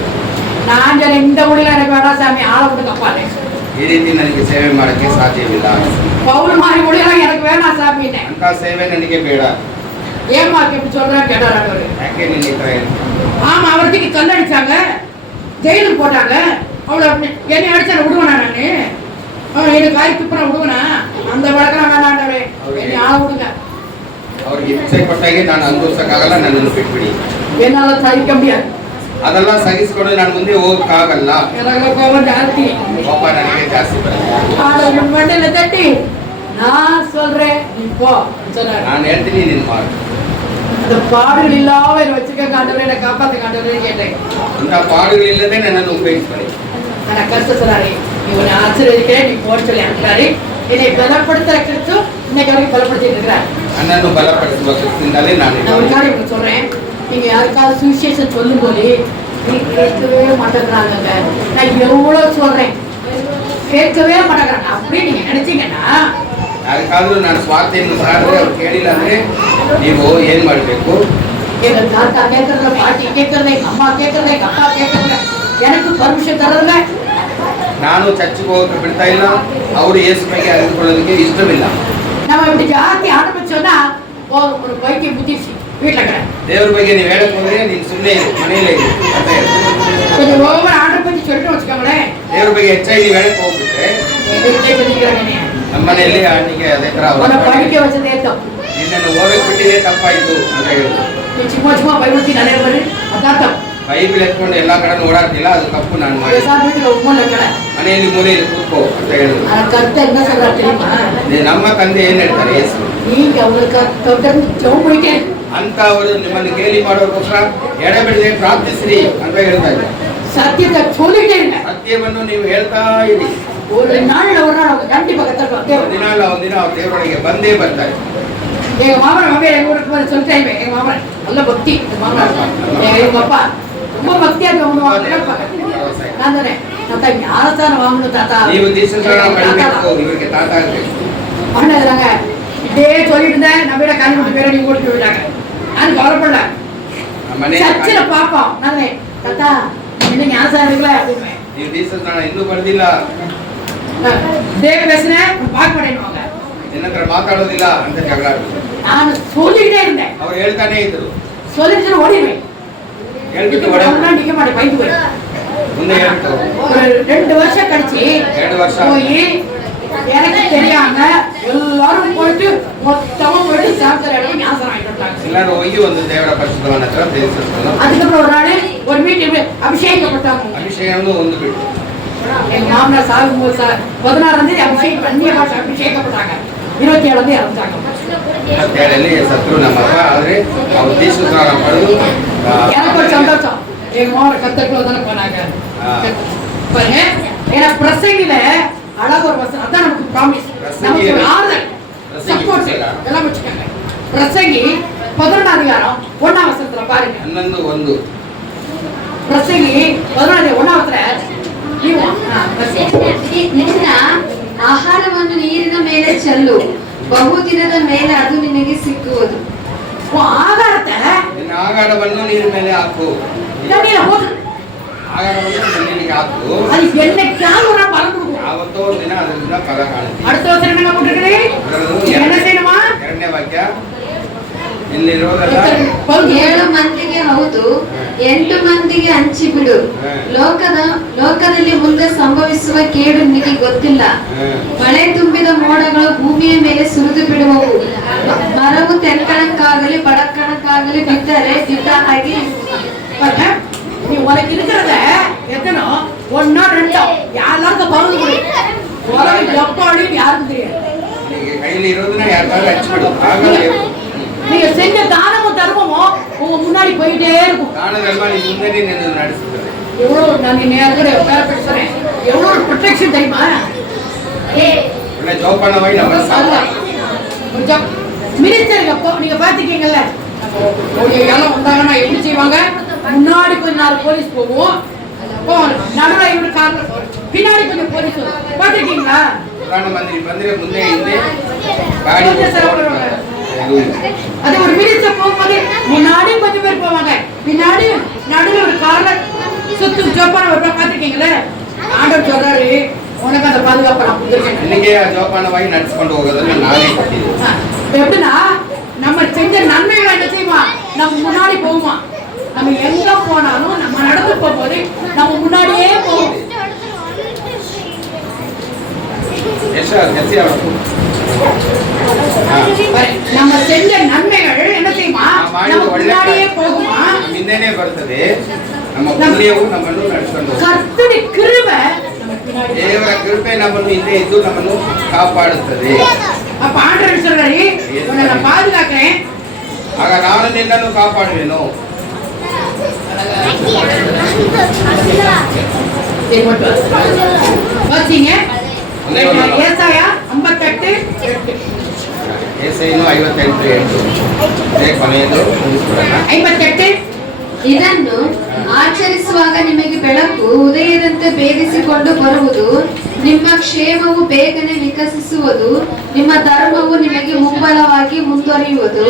நான் சொன்ன இந்த ஊழியல எனக்கு வேணா சாமி ஆள விட்டு கப்பாலே. ಈ ರೀತಿ ನನಗೆ ಸೇವೆ ಮಾಡಕ್ಕೆ ಸಾಧ್ಯವಿಲ್ಲ. பவுல் மாதிரி ஊழியல எனக்கு வேணா சாமினே. ಅಂತ ಸೇವೆ ನನಗೆ ಬೇಡ. ஏமா இப்படி சொல்றேன்னு கேட்டாரு ஆண்டவர். ಯಾಕೆ ನೀನು ಈ ತರ ಹೇಳ್ತೀಯ? ஆமா அவருக்கு கல்லடிச்சாங்க ஜெயிலுக்கு போட்டாங்க. அவளை என்னை அடிச்சா விடுவேனா நானு? எனக்கு காய் துப்புற விடுவேனா? அந்த வழக்கம் வேணாண்டவே என்னை ஆள விடுங்க. ಅವ್ರಿಗೆ ಹಿಂಸೆ ಕೊಟ್ಟಾಗೆ ನಾನು ಅನುಭವಿಸಕ್ಕಾಗಲ್ಲ, ನನ್ನನ್ನು ಬಿಟ್ಬಿಡಿ. என்னால சகிக்க முடியாது. ಅದೆಲ್ಲ ಸಹಿಸಿಕೊಂಡು ನಾನು ಮುಂದೆ ಹೋಗಕ್ಕಾಗಲ್ಲ. எனக்கு கோபம் ஜாஸ்தி. ಕೋಪ ನನಗೆ ಜಾಸ್ತಿ ಬರುತ್ತೆ. உன் மண்டையில தட்டி நான் சொல்றேன் நீ போ சொன்னாரு. ನಾನು ಹೇಳ್ತೀನಿ ನೀನು ಮಾಡು. அந்த பாடுகள் இல்லாம என்னை வச்சுக்க ஆண்டவரே என்னை காப்பாத்து ஆண்டவரே கேட்டேன். ಅಂತ ಪಾಡುಗಳಿಲ್ಲದೆ ನನ್ನನ್ನು ಉಪಯೋಗಿಸ್ಕೊಳ್ಳಿ. ஆனா கஷ்ட சொன்னாரு நீ உன்னை ஆசீர்வதிக்கிறேன் நீ போன்னு சொல்லி அனுப்பினாரு. என்னை பலப்படுத்துற கிறிஸ்து இன்னைக்கு வரைக்கும் பலப்படுத்திட்டு இருக்கிறார். ನನ್ನನ್ನು ಬಲಪಡಿಸುವ ಕ್ರಿಸ್ತನಿಂದಲೇ ನಾನು நான் ஒரு காரியம் உங்களுக்கு சொல்றேன். நீங்க யாருக்காவது சுவிசேஷம் சொல்லும் போது நீ கேட்கவே மாட்டேங்கிறாங்க. நான் எவ்வளவு சொல்றேன் கேட்கவே மாட்டேங்கிறாங்க. அப்படியே நீங்க நினைச்சீங்கன்னா ಯಾರಿಗಾದ್ರೂ ನಾನು ಸ್ವಾರ್ಥೆಯನ್ನು ಸಾರಿದ್ರೆ ಅವ್ರು ಕೇಳಿಲ್ಲ ಅಂದ್ರೆ ನೀವು ಏನ್ ಮಾಡ್ಬೇಕು? எங்க தாத்தா கேட்கறத பாட்டி கேட்கறத எங்க அம்மா கேட்கறத எங்க அப்பா கேட்கறத எனக்கு பர்மிஷன் தரல. ನಾನು ಚರ್ಚಿಗೆ ಹೋಗಕ್ಕೆ ಬಿಡ್ತಾ ಇಲ್ಲ. ಅವರು ಯೇಸು ಬಗ್ಗೆ ಅರಿತುಕೊಳ್ಳೋದಕ್ಕೆ ಇಷ್ಟವಿಲ್ಲ. நம்ம இப்படி ஜாஸ்தி ஆரம்பிச்சோன்னா ஒரு பைக்கை முதிர்ச்சி வீட்டுல கடை ದೇವ್ರ ಬಗ್ಗೆ ನೀವು ಹೇಳಕ್ ಹೋದ್ರೆ ನೀನ್ ಸುಮ್ಮನೆ ಮನೆಯಲ್ಲೇ ಇರು ಅಂತ ಹೇಳ್ತಾರೆ. கொஞ்சம் ஓவர் ஆர்டர் பண்ணி சொல்லிட்டு வச்சுக்கோங்களேன். ದೇವ್ರ ಬಗ್ಗೆ ಹೆಚ್ಚಾಗಿ ನೀವು ಹೇಳಕ್ ಹೋಗ್ಬಿಟ್ರೆ ನಮ್ಮ ಮನೆಯಲ್ಲಿ ಅಣ್ಣಿಗೆ ಅದೇ ತರ உன்னை படிக்க வச்சதே தப்பு. ನಿನ್ನನ್ನು ಓದಕ್ ಬಿಟ್ಟಿದೆ ತಪ್ಪಾಯ್ತು ಅಂತ ಹೇಳಿದ್ರು. நீ சும்மா சும்மா பைபிள் நிறைய பேரு அதான் தப்பு. ಬೈಬಲ್ ಎತ್ಕೊಂಡು ಎಲ್ಲಾ ಕಡೆ ಓಡಾಡ್ತಿಲ್ಲ, ಅದು ತಪ್ಪು ನಾನು ಮಾಡಿ. வீட்டுல உண்மை கடை ಮನೆಯಲ್ಲಿ ಮೂಲೆಯಲ್ಲಿ ಕೂತ್ಕೋ ಅಂತ ಹೇಳಿದ್ರು. ஆனா கருத்தை என்ன சொல்றா தெரியுமா? ನಮ್ಮ ತಂದೆ ಏನ್ ಹೇಳ್ತಾರೆ ಯೇಸು? நீங்க அவங்களுக்கு தொட்டது ஜெபம் பண்ணிட்டே ಅಂತ ಅವರು ನಿಮ್ಮನ್ನು ಗೇಲಿ ಮಾಡೋದಕ್ಕೋಸ್ಕರ ಎಡೆಬಿಡದೆ ಪ್ರಾರ್ಥಿಸ್ರಿ ಅಂತ ಹೇಳ್ತಾ ಇದ್ದಾರೆ. சத்தியத்தை சொல்லிட்டே இருங்க. ಸತ್ಯವನ್ನು ನೀವು ಹೇಳ್ತಾ ಇರಿ. ஒரு நாள் ஒரு நாள் அவங்க கண்டிப்பா கத்துறாங்க. ಒಂದಿನ ಅಲ್ಲ ಒಂದಿನ ಅವ್ರ ದೇವರೊಳಗೆ ಬಂದೇ ಬರ್ತಾರೆ. எங்க மாமன் மாமியார் எங்க ஊருக்கு போய் சொல்லிட்டேன். எங்க மாமன் நல்ல பக்தி. எங்க அப்பா ரொம்ப பக்தியா நான் தானே தாத்தா ஞானஸ்தான வாங்கணும் தாத்தா. ನೀವು ದೀಕ್ಷಾಸ್ನಾನ ಪಡಿಬೇಕು, ಇವರಿಗೆ ತಾತ ಆಗ್ಬೇಕು. பண்ணாங்க இதே சொல்லிட்டு இருந்தேன். நம்ம வீட காலி பண்ணி பேர நீங்க ஓடிட்டு போயிட்டாங்க. நான் கவலைப்படல. சர்ச்சில பாப்போம் நானே தாத்தா இன்னும் ஞானஸ்தானம் இருக்குல்ல அப்படின்னு. ನೀವು ದೀಕ್ಷಾಸ್ನಾನ ಇನ್ನೂ ಪಡೆದಿಲ್ಲ, இதே பேசுனேன் பார்க்க மாட்டேன்னுவாங்க. ನಿನ್ನ ಹತ್ರ ಮಾತಾಡೋದಿಲ್ಲ ಅಂತ ಜಗಳ ಆಡ್ತಾರೆ. நான் சொல்லிக்கிட்டே இருந்தேன். ಅವ್ರು ಹೇಳ್ತಾನೆ ಇದ್ರು. சொல்லிட்டு ஓடிடுவேன். ಹೇಳ್ಬಿಟ್ಟು நிக்க மாட்டேன் பயந்து போய். ಮುಂದೆ ಹೇಳ್ಬಿಟ್ಟು ஒரு 2 வருஷம் கழிச்சு 2 ವರ್ಷ போய் எனக்கு தெரியாம எல்லாரும் போயிட்டு மொத்தமா போயிட்டு சாப்பிட்ற இடம் ஞாபகம் ஆகிட்டு வந்தாங்க. ಎಲ್ಲರೂ ಹೋಗಿ ಒಂದು ದೇವರ ಪರಿಶುದ್ಧವನ್ನ ಹತ್ರ ದೇವಸ್ಥಾನ அதுக்கப்புறம் ஒரு நாள் ஒரு மீட்டிங் அபிஷேகப்பட்டாங்க. ಅಭಿಷೇಕವನ್ನು ಒಂದು ಬಿಟ್ಟು எங்க மாமனார் சாகும்போது 16ஆம் தேதி அபிஷேகம் பண்ணி அபிஷேகப்பட்டாங்க. 27ஆம் தேதி இறந்தாங்க. 27ರಲ್ಲಿ ಸತ್ರು ನಮ್ಮ ಅಪ್ಪ. ಆದ್ರೆ ಅವ್ರು ದೀಕ್ಷಾಸ್ನಾನ ಪಡೆದು எனக்கு ஒரு சந்தோஷம். எங்க மாமனார் கத்தக்குள்ள தானே போனாங்க பாருங்க. ஏன்னா பிரசங்கில அழகு ஒரு வசனம் அதான் நமக்கு ப்ராமிஸ். நமக்கு ஒரு ஆறுதல் சப்போர்ட் எல்லாம் வச்சுக்கோங்க. பிரசங்கி 11ஆம் அதிகாரம் 1ஆம் வசனத்துல பாருங்க. 11:1 பிரசங்கி 11ஆம் வசனத்துல ನಿನ್ನ ಆಹಾರವನ್ನು ನೀರಿನ ಮೇಲೆ ಚೆಲ್ಲು, ಬಹುದಿನದ ಮೇಲೆ ಅದು ನಿನಗೆ ಸಿಕ್ಕುವುದು. ஆகாரத்தை ನಿನ್ನ ಆಹಾರವನ್ನು ನೀರ ಮೇಲೆ ಹಾಕು. தண்ணியில போட்டு ಆಹಾರವನ್ನು ನೀರಿಗೆ ಹಾಕು. அது என்னைக்காவது ஒரு நாள் பலன் கொடுக்கும். ಯಾವತ್ತೋ ಒಂದು ದಿನ ಅದರಿಂದ ಫಲ ಕಾಣುತ್ತೆ. அடுத்த வசனம் என்ன போட்டுருக்கீங்க? என்ன செய்யணுமா? 2ನೇ ವಾಕ್ಯ ಇಲ್ಲಿರೋದಲ್ಲ. 7 ಮಂದಿಗೆ ಹೌದು, 8 ಮಂದಿಗೆ ಹಂಚಿಬಿಡು. ಲೋಕದಲ್ಲಿ ಮುಂದೆ ಸಂಭವಿಸುವ ಕೇಡು ನಿನಗೆ ಗೊತ್ತಿಲ್ಲ. ಮಳೆ ತುಂಬಿದ ಮೋಡಗಳು ಭೂಮಿಯ ಮೇಲೆ ಸುರಿದು ಬಿಡುವವು. ಮರವು ತೆಂಕಣಕ್ಕಾಗಲಿ ಬಡಕಣಕ್ಕಾಗಲಿ ಬಿದ್ದರೆ ಬಿದ್ದ ಹಾಗೆ. நீ உனக்கு இருக்கிறத எத்தனோ 1 2 யாருக்கும் பகிர்ந்து கொடு. உனக்கு எப்பாடி யாருக்கும் தெரியாது. நீங்க கையில இರೋದನ್ನ ಯಾರಿಗಾದ್ರೂ ಹಂಚಿಬಿಡು. ಆಗಲ್ಲ. நீங்க செஞ்ச தானமும் தர்மமும் உங்க முன்னாடி போயிட்டே இருக்கும். ದಾನ ಧರ್ಮ ನಿಮ್ಮ ಮುಂದೆ ನಿನ್ನನ್ನು ನಡೆಸುತ್ತದೆ. எவ்வளவு நான் நேரத்துல வேற பேசுறேன். எவ்வளவு ஒரு ப்ரொடெக்ஷன் தெரியுமா? ಒಳ್ಳೆ ಜೋಪಾನವಾಗಿ ನಮ್ಮ மினிஸ்டருக்கு அப்போ நீங்க பாத்துக்கீங்கல்ல எல்லாம் வந்தாங்கன்னா எப்படி செய்வாங்க? முன்னாடி கொஞ்ச நேரம் போலீஸ் போகும், நடுவில் இவரு கார்ல பின்னாடி கொஞ்சம் போலீஸ் பாத்துருக்கீங்களா? ಮುಂದೆ ಹಿಂದೆ ಗಾಡಿ அது ஒரு மினிட்ஸ் போகும்போது முன்னாடி கொஞ்சம் பேர் போவாங்க, பின்னாடி நடுவில் ஒரு கார்ல சுத்து ஜோப்பான ஒரு பாத்துருக்கீங்களா? ஆண்டவர் சொல்றாரு, உனக்கு அந்த பாதுகாப்பு நான் கொடுத்துருக்கேன். ನಿನಗೆ ಜೋಪಾನವಾಗಿ ನಡೆಸ್ಕೊಂಡು ಹೋಗೋದನ್ನ ನಾನೇ ಕೊಟ್ಟಿದ್ದೀನಿ. எப்படின்னா நம்ம செஞ்ச நன்மைகளை என்ன செய்யுமா? நம்ம முன்னாடி போகுமா? நம்ம எங்க போனாலும் நம்ம நடந்து போகும்போது நம்ம முன்னாடியே போகும். நம்ம செஞ்ச நன்மைகள் என்ன செய்யுமா? நம்ம முன்னாடியே போகுமா? ಹಿಂದೆನೇ ಬರ್ತದೆ. ನಮ್ಮ ಪುಣ್ಯವು ನಮ್ಮನ್ನು ನಡೆಸಿಕೊಂಡು ಕರ್ತನ ಕೃಪೆ ನಮ್ಮ பின்னாடி, ದೇವರ ಕೃಪೆ ನಮ್ಮನ್ನು ಹಿಂದೆ ಇದ್ದು ನಮ್ಮನ್ನು ಕಾಪಾಡುತ್ತದೆ. அப்ப ஆண்டவர் சொல்றாரு, உன்னை நான் பாதுகாக்கிறேன், ಆಗ ನಾನು ನಿನ್ನನ್ನು ಕಾಪಾಡುವೆನು. வாசிங்க ஏசாயா 58:8. ಏಸಾಯನು 58:8 ಕೊನೆಯದು ಮುಗಿಸ್ಬಿಡೋಣ. 58. ಇದನ್ನು ಆಚರಿಸುವಾಗ ನಿಮಗೆ ಬೆಳಕು ಉದಯದಂತೆ ಭೇದಿಸಿಕೊಂಡು ಬರುವುದು, ನಿಮ್ಮ ಕ್ಷೇಮವು ಬೇಗನೆ ವಿಕಸಿಸುವುದು, ನಿಮ್ಮ ಧರ್ಮವು ನಿಮಗೆ ಮುಂಬಲವಾಗಿ ಮುಂದುವರಿಯುವುದು,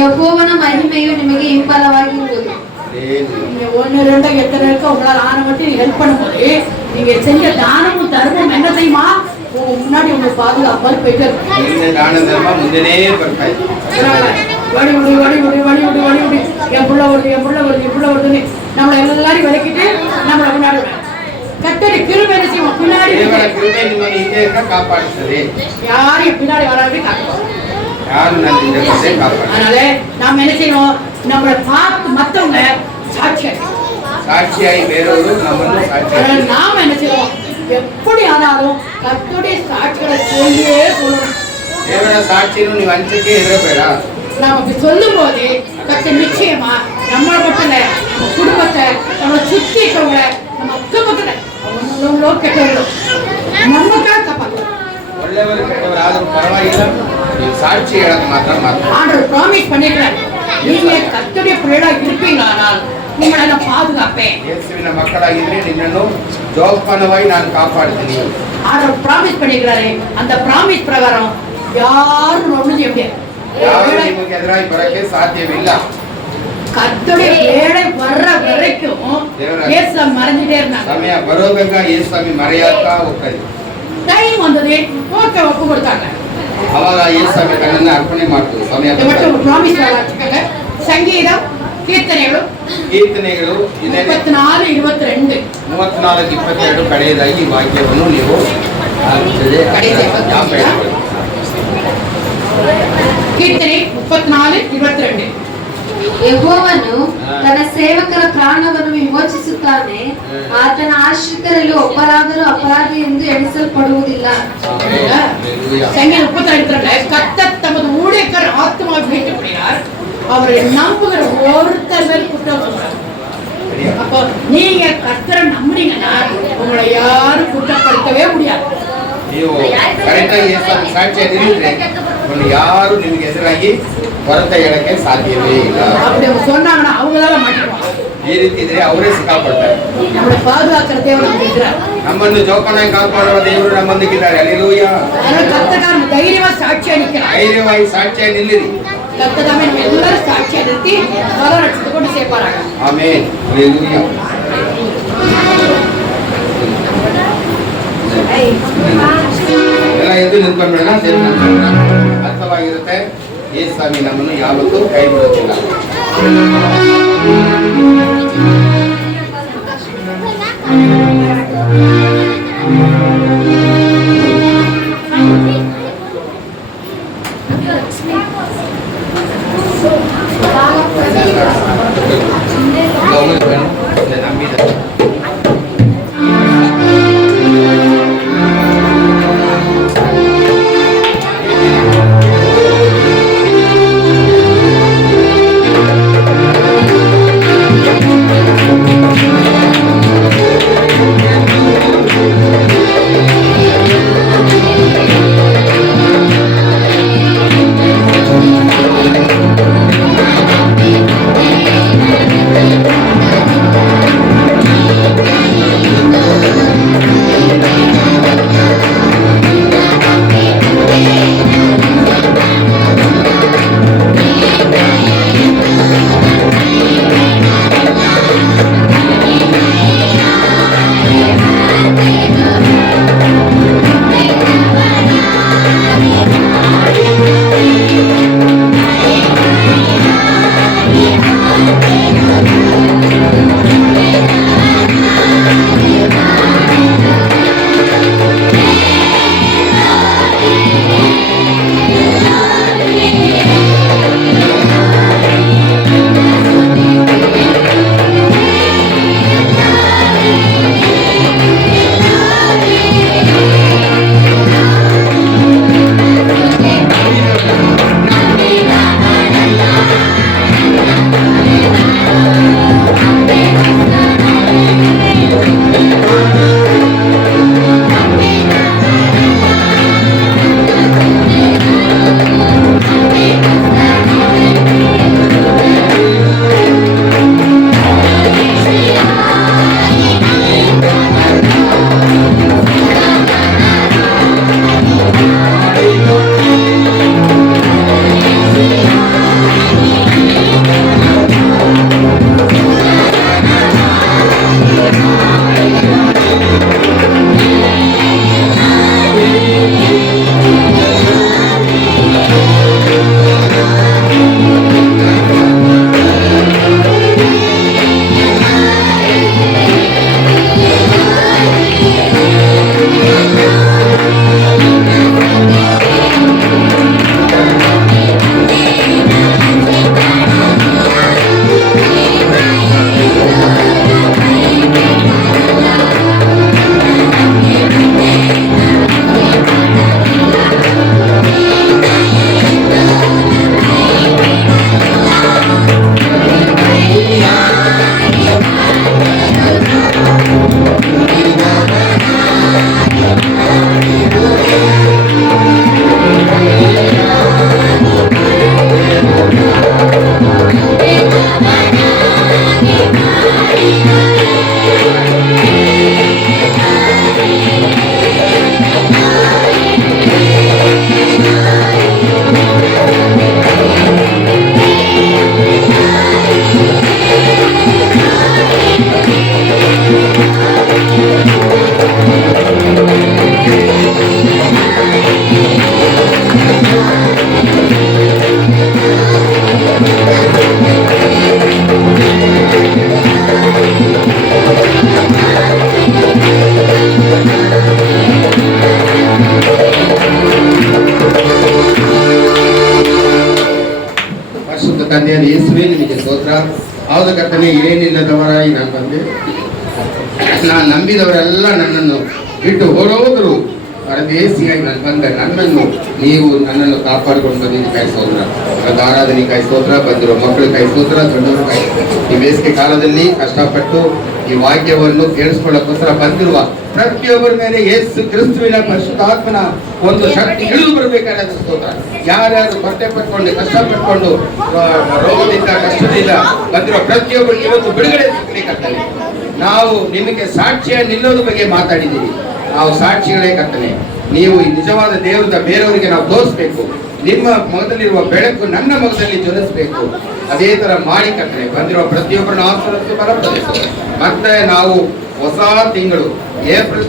ಯೆಹೋವನ ಮಹಿಮೆಯು ನಿಮಗೆ ಹಿಂಬಲವಾಗಿರುವುದು. நீங்க 1, 2 எத்தனை இருக்கோ உங்களால் ஆன மட்டும் ஹெல்ப் பண்ணும்போது நீங்க செஞ்ச தானமும் தர்மம் என்ன செய்யுமா? முன்னாடி உங்களுக்கு பாதுகாப்பால் போயிட்டு இருக்கும். ದಾನ ಧರ್ಮ ಮುಂದೆನೇ ಬರ್ತಾ ಇದೆ. வடி விடு வடி விடு வடி விடு வடி விடு, என் புள்ள வருது என் புள்ள வருது என் புள்ள வருதுன்னு நம்மளை எல்லாரையும் விளக்கிட்டு நம்மளை முன்னாடி கத்தடி கிருபை என்ன செய்வோம்? பின்னாடி ದೇವರ ಕೃಪೆ ನಿಮ್ಮನ್ನು ಹಿಂದೆ ಕಾಪಾಡುತ್ತದೆ. யாரையும் பின்னாடி வராது காட்டுவோம். ಯಾರು ನನ್ನ ಹಿಂದೆ ಬಂದೇ ಕಾಪಾಡುತ್ತಾರೆ. அதனால நாம என்ன செய்யணும்? நம்மளை பார்த்து மத்தவங்க சாட்சியாய் ಬೇರೆಯವರು ನಮ್ಮನ್ನು ಸಾಕ್ಷಿಯಾಗಿ நாம என்ன செய்வோம்? எப்படி ஆனாலும் கர்த்தருடைய சாட்சிகளை சொல்லியே சொல்லணும். ದೇವರ ಸಾಕ್ಷಿಯನ್ನು ನೀವು ಹಂಚಕ್ಕೆ ಇರಬೇಡ. நாம அப்படி சொல்லும் போது கர்த்தர் நிச்சயமா நம்மளை மட்டும் இல்ல, நம்ம குடும்பத்தை, நம்ம சுத்தி இருக்கவங்க, நம்ம அக்கம் பக்கத்துல அவங்களோ கெட்டவங்களோ நமக்காக காப்பாற்றுவோம். ಒಳ್ಳೆಯವರು ಕೆಟ್ಟವರು ಆದರೂ ಪರವಾಗಿಲ್ಲ, ನೀವು ಸಾಕ್ಷಿ ಹೇಳಕ್ಕೆ ಮಾತ್ರ ஆண்டவர் ப்ராமிஸ் பண்ணிக்கிறார், நீங்க கர்த்தருடைய பிள்ளைகளா இருப்பீங்களானால் உங்களை நான் பாதுகாப்பேன். ಯೇಸುವಿನ ಮಕ್ಕಳಾಗಿದ್ರೆ ನಿನ್ನನ್ನು ಜೋಪಾನವಾಗಿ ನಾನು ಕಾಪಾಡ್ತೀನಿ. ஆண்டவர் ப்ராமிஸ் பண்ணிக்கிறாரு. அந்த ப்ராமிஸ் பிரகாரம் யாரும் ஒண்ணும் செய்ய முடியாது. ಯಾರು ನಿಮಗೆ ಎದುರಾಗಿ ಬರಕ್ಕೆ ಸಾಧ್ಯವಿಲ್ಲ. கர்த்தருடைய வேலை வர்ற வரைக்கும் இயேசு மறைஞ்சிட்டே இருந்தாங்க. ಸಮಯ ಬರೋವಾಗ ಯೇಸುಸ್ವಾಮಿ ಮರೆಯಾಗ್ತಾ ಹೋಗ್ತಾರೆ. டைம் வந்தது, ஓகே ஒப்பு கொடுத்தாங்க. ಅವಾಗ ಯೇಸುಸ್ವಾಮಿ ತನ್ನನ್ನು ಅರ್ಪಣೆ ಮಾಡ್ತಾರೆ. ಸಮಯ மட்டும் ப்ராமிஸ் வச்சுக்கோங்க. சங்கீதம் கீர்த்தனைಗಳು 34:22. 34:22 ಕಡೆಯದಾಗಿ ವಾಕ್ಯವನ್ನು ನೀವು ಕೀರ್ತನೆ 34:22. ಯೆಹೋವನು ತನ್ನ ಸೇವಕರ ಪ್ರಾಣವನ್ನು ವಿಮೋಚಿಸುತ್ತಾನೆ, ಆತನ ಆಶ್ರಿತರಲ್ಲಿ ಒಬ್ಬರಾದರೂ ಅಪರಾಧಿ ಎಂದು ಎಣಿಸಲ್ಪಡುವುದಿಲ್ಲ. சங்கீதம் 32 கர்த்தர் தமது ஊழியக்காரர் ஆத்மாவை மீட்டுப்படுகிறார், அவரை நம்புகிற ஒருத்தர் மேல் குற்றம் சொல்றார். அப்போ நீங்க கர்த்தரை நம்புறீங்கன்னா உங்களை யாரும் குற்றப்படுத்தவே முடியாது. ನೀವು ಕರೆಕ್ಟಾಗಿ ಯೇಸುಸ್ವಾಮಿ ಸಾಕ್ಷಿಯಾಗಿ ನಿಲ್ಲಿದ್ರೆ ಯಾರು ನಿಮಗೆ ಎದುರಾಗಿ ಹೊರತೆ ಹೇಳಕ್ಕೆ ಸಾಧ್ಯವೇ ಇಲ್ಲ. அப்படி சொன்னாங்கன்னா அவங்களால மாட்டிடுவாங்க. ಈ ರೀತಿ ಇದ್ರೆ ಅವರೇ ಸಿಕ್ಕಾಪಡ್ತಾರೆ. நம்மளை பாதுகாக்கிற தேவன் நமக்கு இருக்கிறார். ನಮ್ಮನ್ನು ಜೋಪಾನಾಗಿ ಕಾಪಾಡುವ ದೇವರು ನಮ್ಮೊಂದಿಗಿದ್ದಾರೆ. ಹಲ್ಲೆಲೂಯಾ. அதனால கர்த்தர் தைரியமா சாட்சியா நிற்கிறார். ಧೈರ್ಯವಾಗಿ ಸಾಕ್ಷಿಯಾಗಿ ನಿಲ್ಲಿರಿ. கர்த்தர் நம்ம எல்லாரும் சாட்சியா நிறுத்தி பல ரட்சத்தை கொண்டு சேர்ப்பாராங்க. ಆಮೆನ್. ಹಲ್ಲೆಲೂಯಾ. ಎಲ್ಲ ಎದ್ದು ನಿಂತ್ಕೊಂಡ್ಬಿಡೋಣ. ದೇವರ ಅರ್ಥವಾಗಿರುತ್ತೆ. ಯೇಸುಸ್ವಾಮಿ ನಮ್ಮನ್ನು ಯಾವತ್ತೂ ಕೈ ಬಿಡುತ್ತಿಲ್ಲ. ನಂಬಿದ ಹೌದು ಕರ್ತನೆ, ಏನಿಲ್ಲದವರಾಗಿ ನಾನು ಬಂದೆ. ನಾನು ನಂಬಿದವರೆಲ್ಲ ನನ್ನನ್ನು ಬಿಟ್ಟು ಹೊರಹೋದರು. ಪರದೇಶಿಯಾಗಿ ನಾನು ಬಂದ ನನ್ನನ್ನು ನೀವು ನನ್ನನ್ನು ಕಾಪಾಡಿಕೊಂಡು ಬಂದಿದ್ದು ಕೈ ಸ್ತೋತ್ರ. ಒಂದು ಆರಾಧನೆ ಕೈ ಸ್ತೋತ್ರ, ಬಂದಿರೋ ಮಕ್ಕಳು ಕೈ ಸ್ತೋತ್ರ, ದೊಡ್ಡವರು ಕೈ. ಈ ಬೇಸಿಗೆ ಕಾಲದಲ್ಲಿ ಕಷ್ಟಪಟ್ಟು ಈ ವಾಕ್ಯವನ್ನು ಕೇಳಿಸ್ಕೊಳ್ಳೋಕ್ಕೋಸ್ಕರ ಬಂದಿರುವ ಪ್ರತಿಯೊಬ್ಬರ ಮೇಲೆ ಯೇಸು ಕ್ರಿಸ್ತುವಿನ ಪರಿಶುದ್ಧಾತ್ಮನ ಒಂದು ಶಕ್ತಿ ಇಳಿದು ಬರಬೇಕಾದ ಸ್ತೋತ್ರ. ಯಾರ್ಯಾರು ಕೊರತೆ ಪಟ್ಕೊಂಡು ಕಷ್ಟಪಟ್ಕೊಂಡು ರೋಗದಿಂದ ಕಷ್ಟದಿಂದ ಬಂದಿರೋ ಪ್ರತಿಯೊಬ್ಬರಿಗೆ ಇವತ್ತು ಬಿಡುಗಡೆ ಸಿಗಬೇಕಾಗ್ತದೆ. ನಾವು ನಿಮಗೆ ಸಾಕ್ಷಿಯ ನಿಲ್ಲೋದ್ರ ಬಗ್ಗೆ ಮಾತಾಡಿದ್ದೀವಿ. ನಾವು ಸಾಕ್ಷಿಗಳೇ ಕರ್ತನೆ. ನೀವು ಈ ನಿಜವಾದ ದೇವರದ ಬೇರೆಯವರಿಗೆ ನಾವು ತೋರಿಸ್ಬೇಕು. ನಿಮ್ಮ ಮೊಗದಲ್ಲಿರುವ ಬೆಳಕು ನನ್ನ ಮೊಗದಲ್ಲಿ ಜ್ವಲಿಸಬೇಕು. ಅದೇ ತರ ಮಾಡಿ ಕರ್ತನೆ. ಬಂದಿರುವ ಪ್ರತಿಯೊಬ್ಬರನ್ನ ಆಶೀರ್ವದಿಸಿ ಬರಬಹುದು. ಮತ್ತೆ ನಾವು ಹೊಸ ತಿಂಗಳು ಏಪ್ರಿಲ್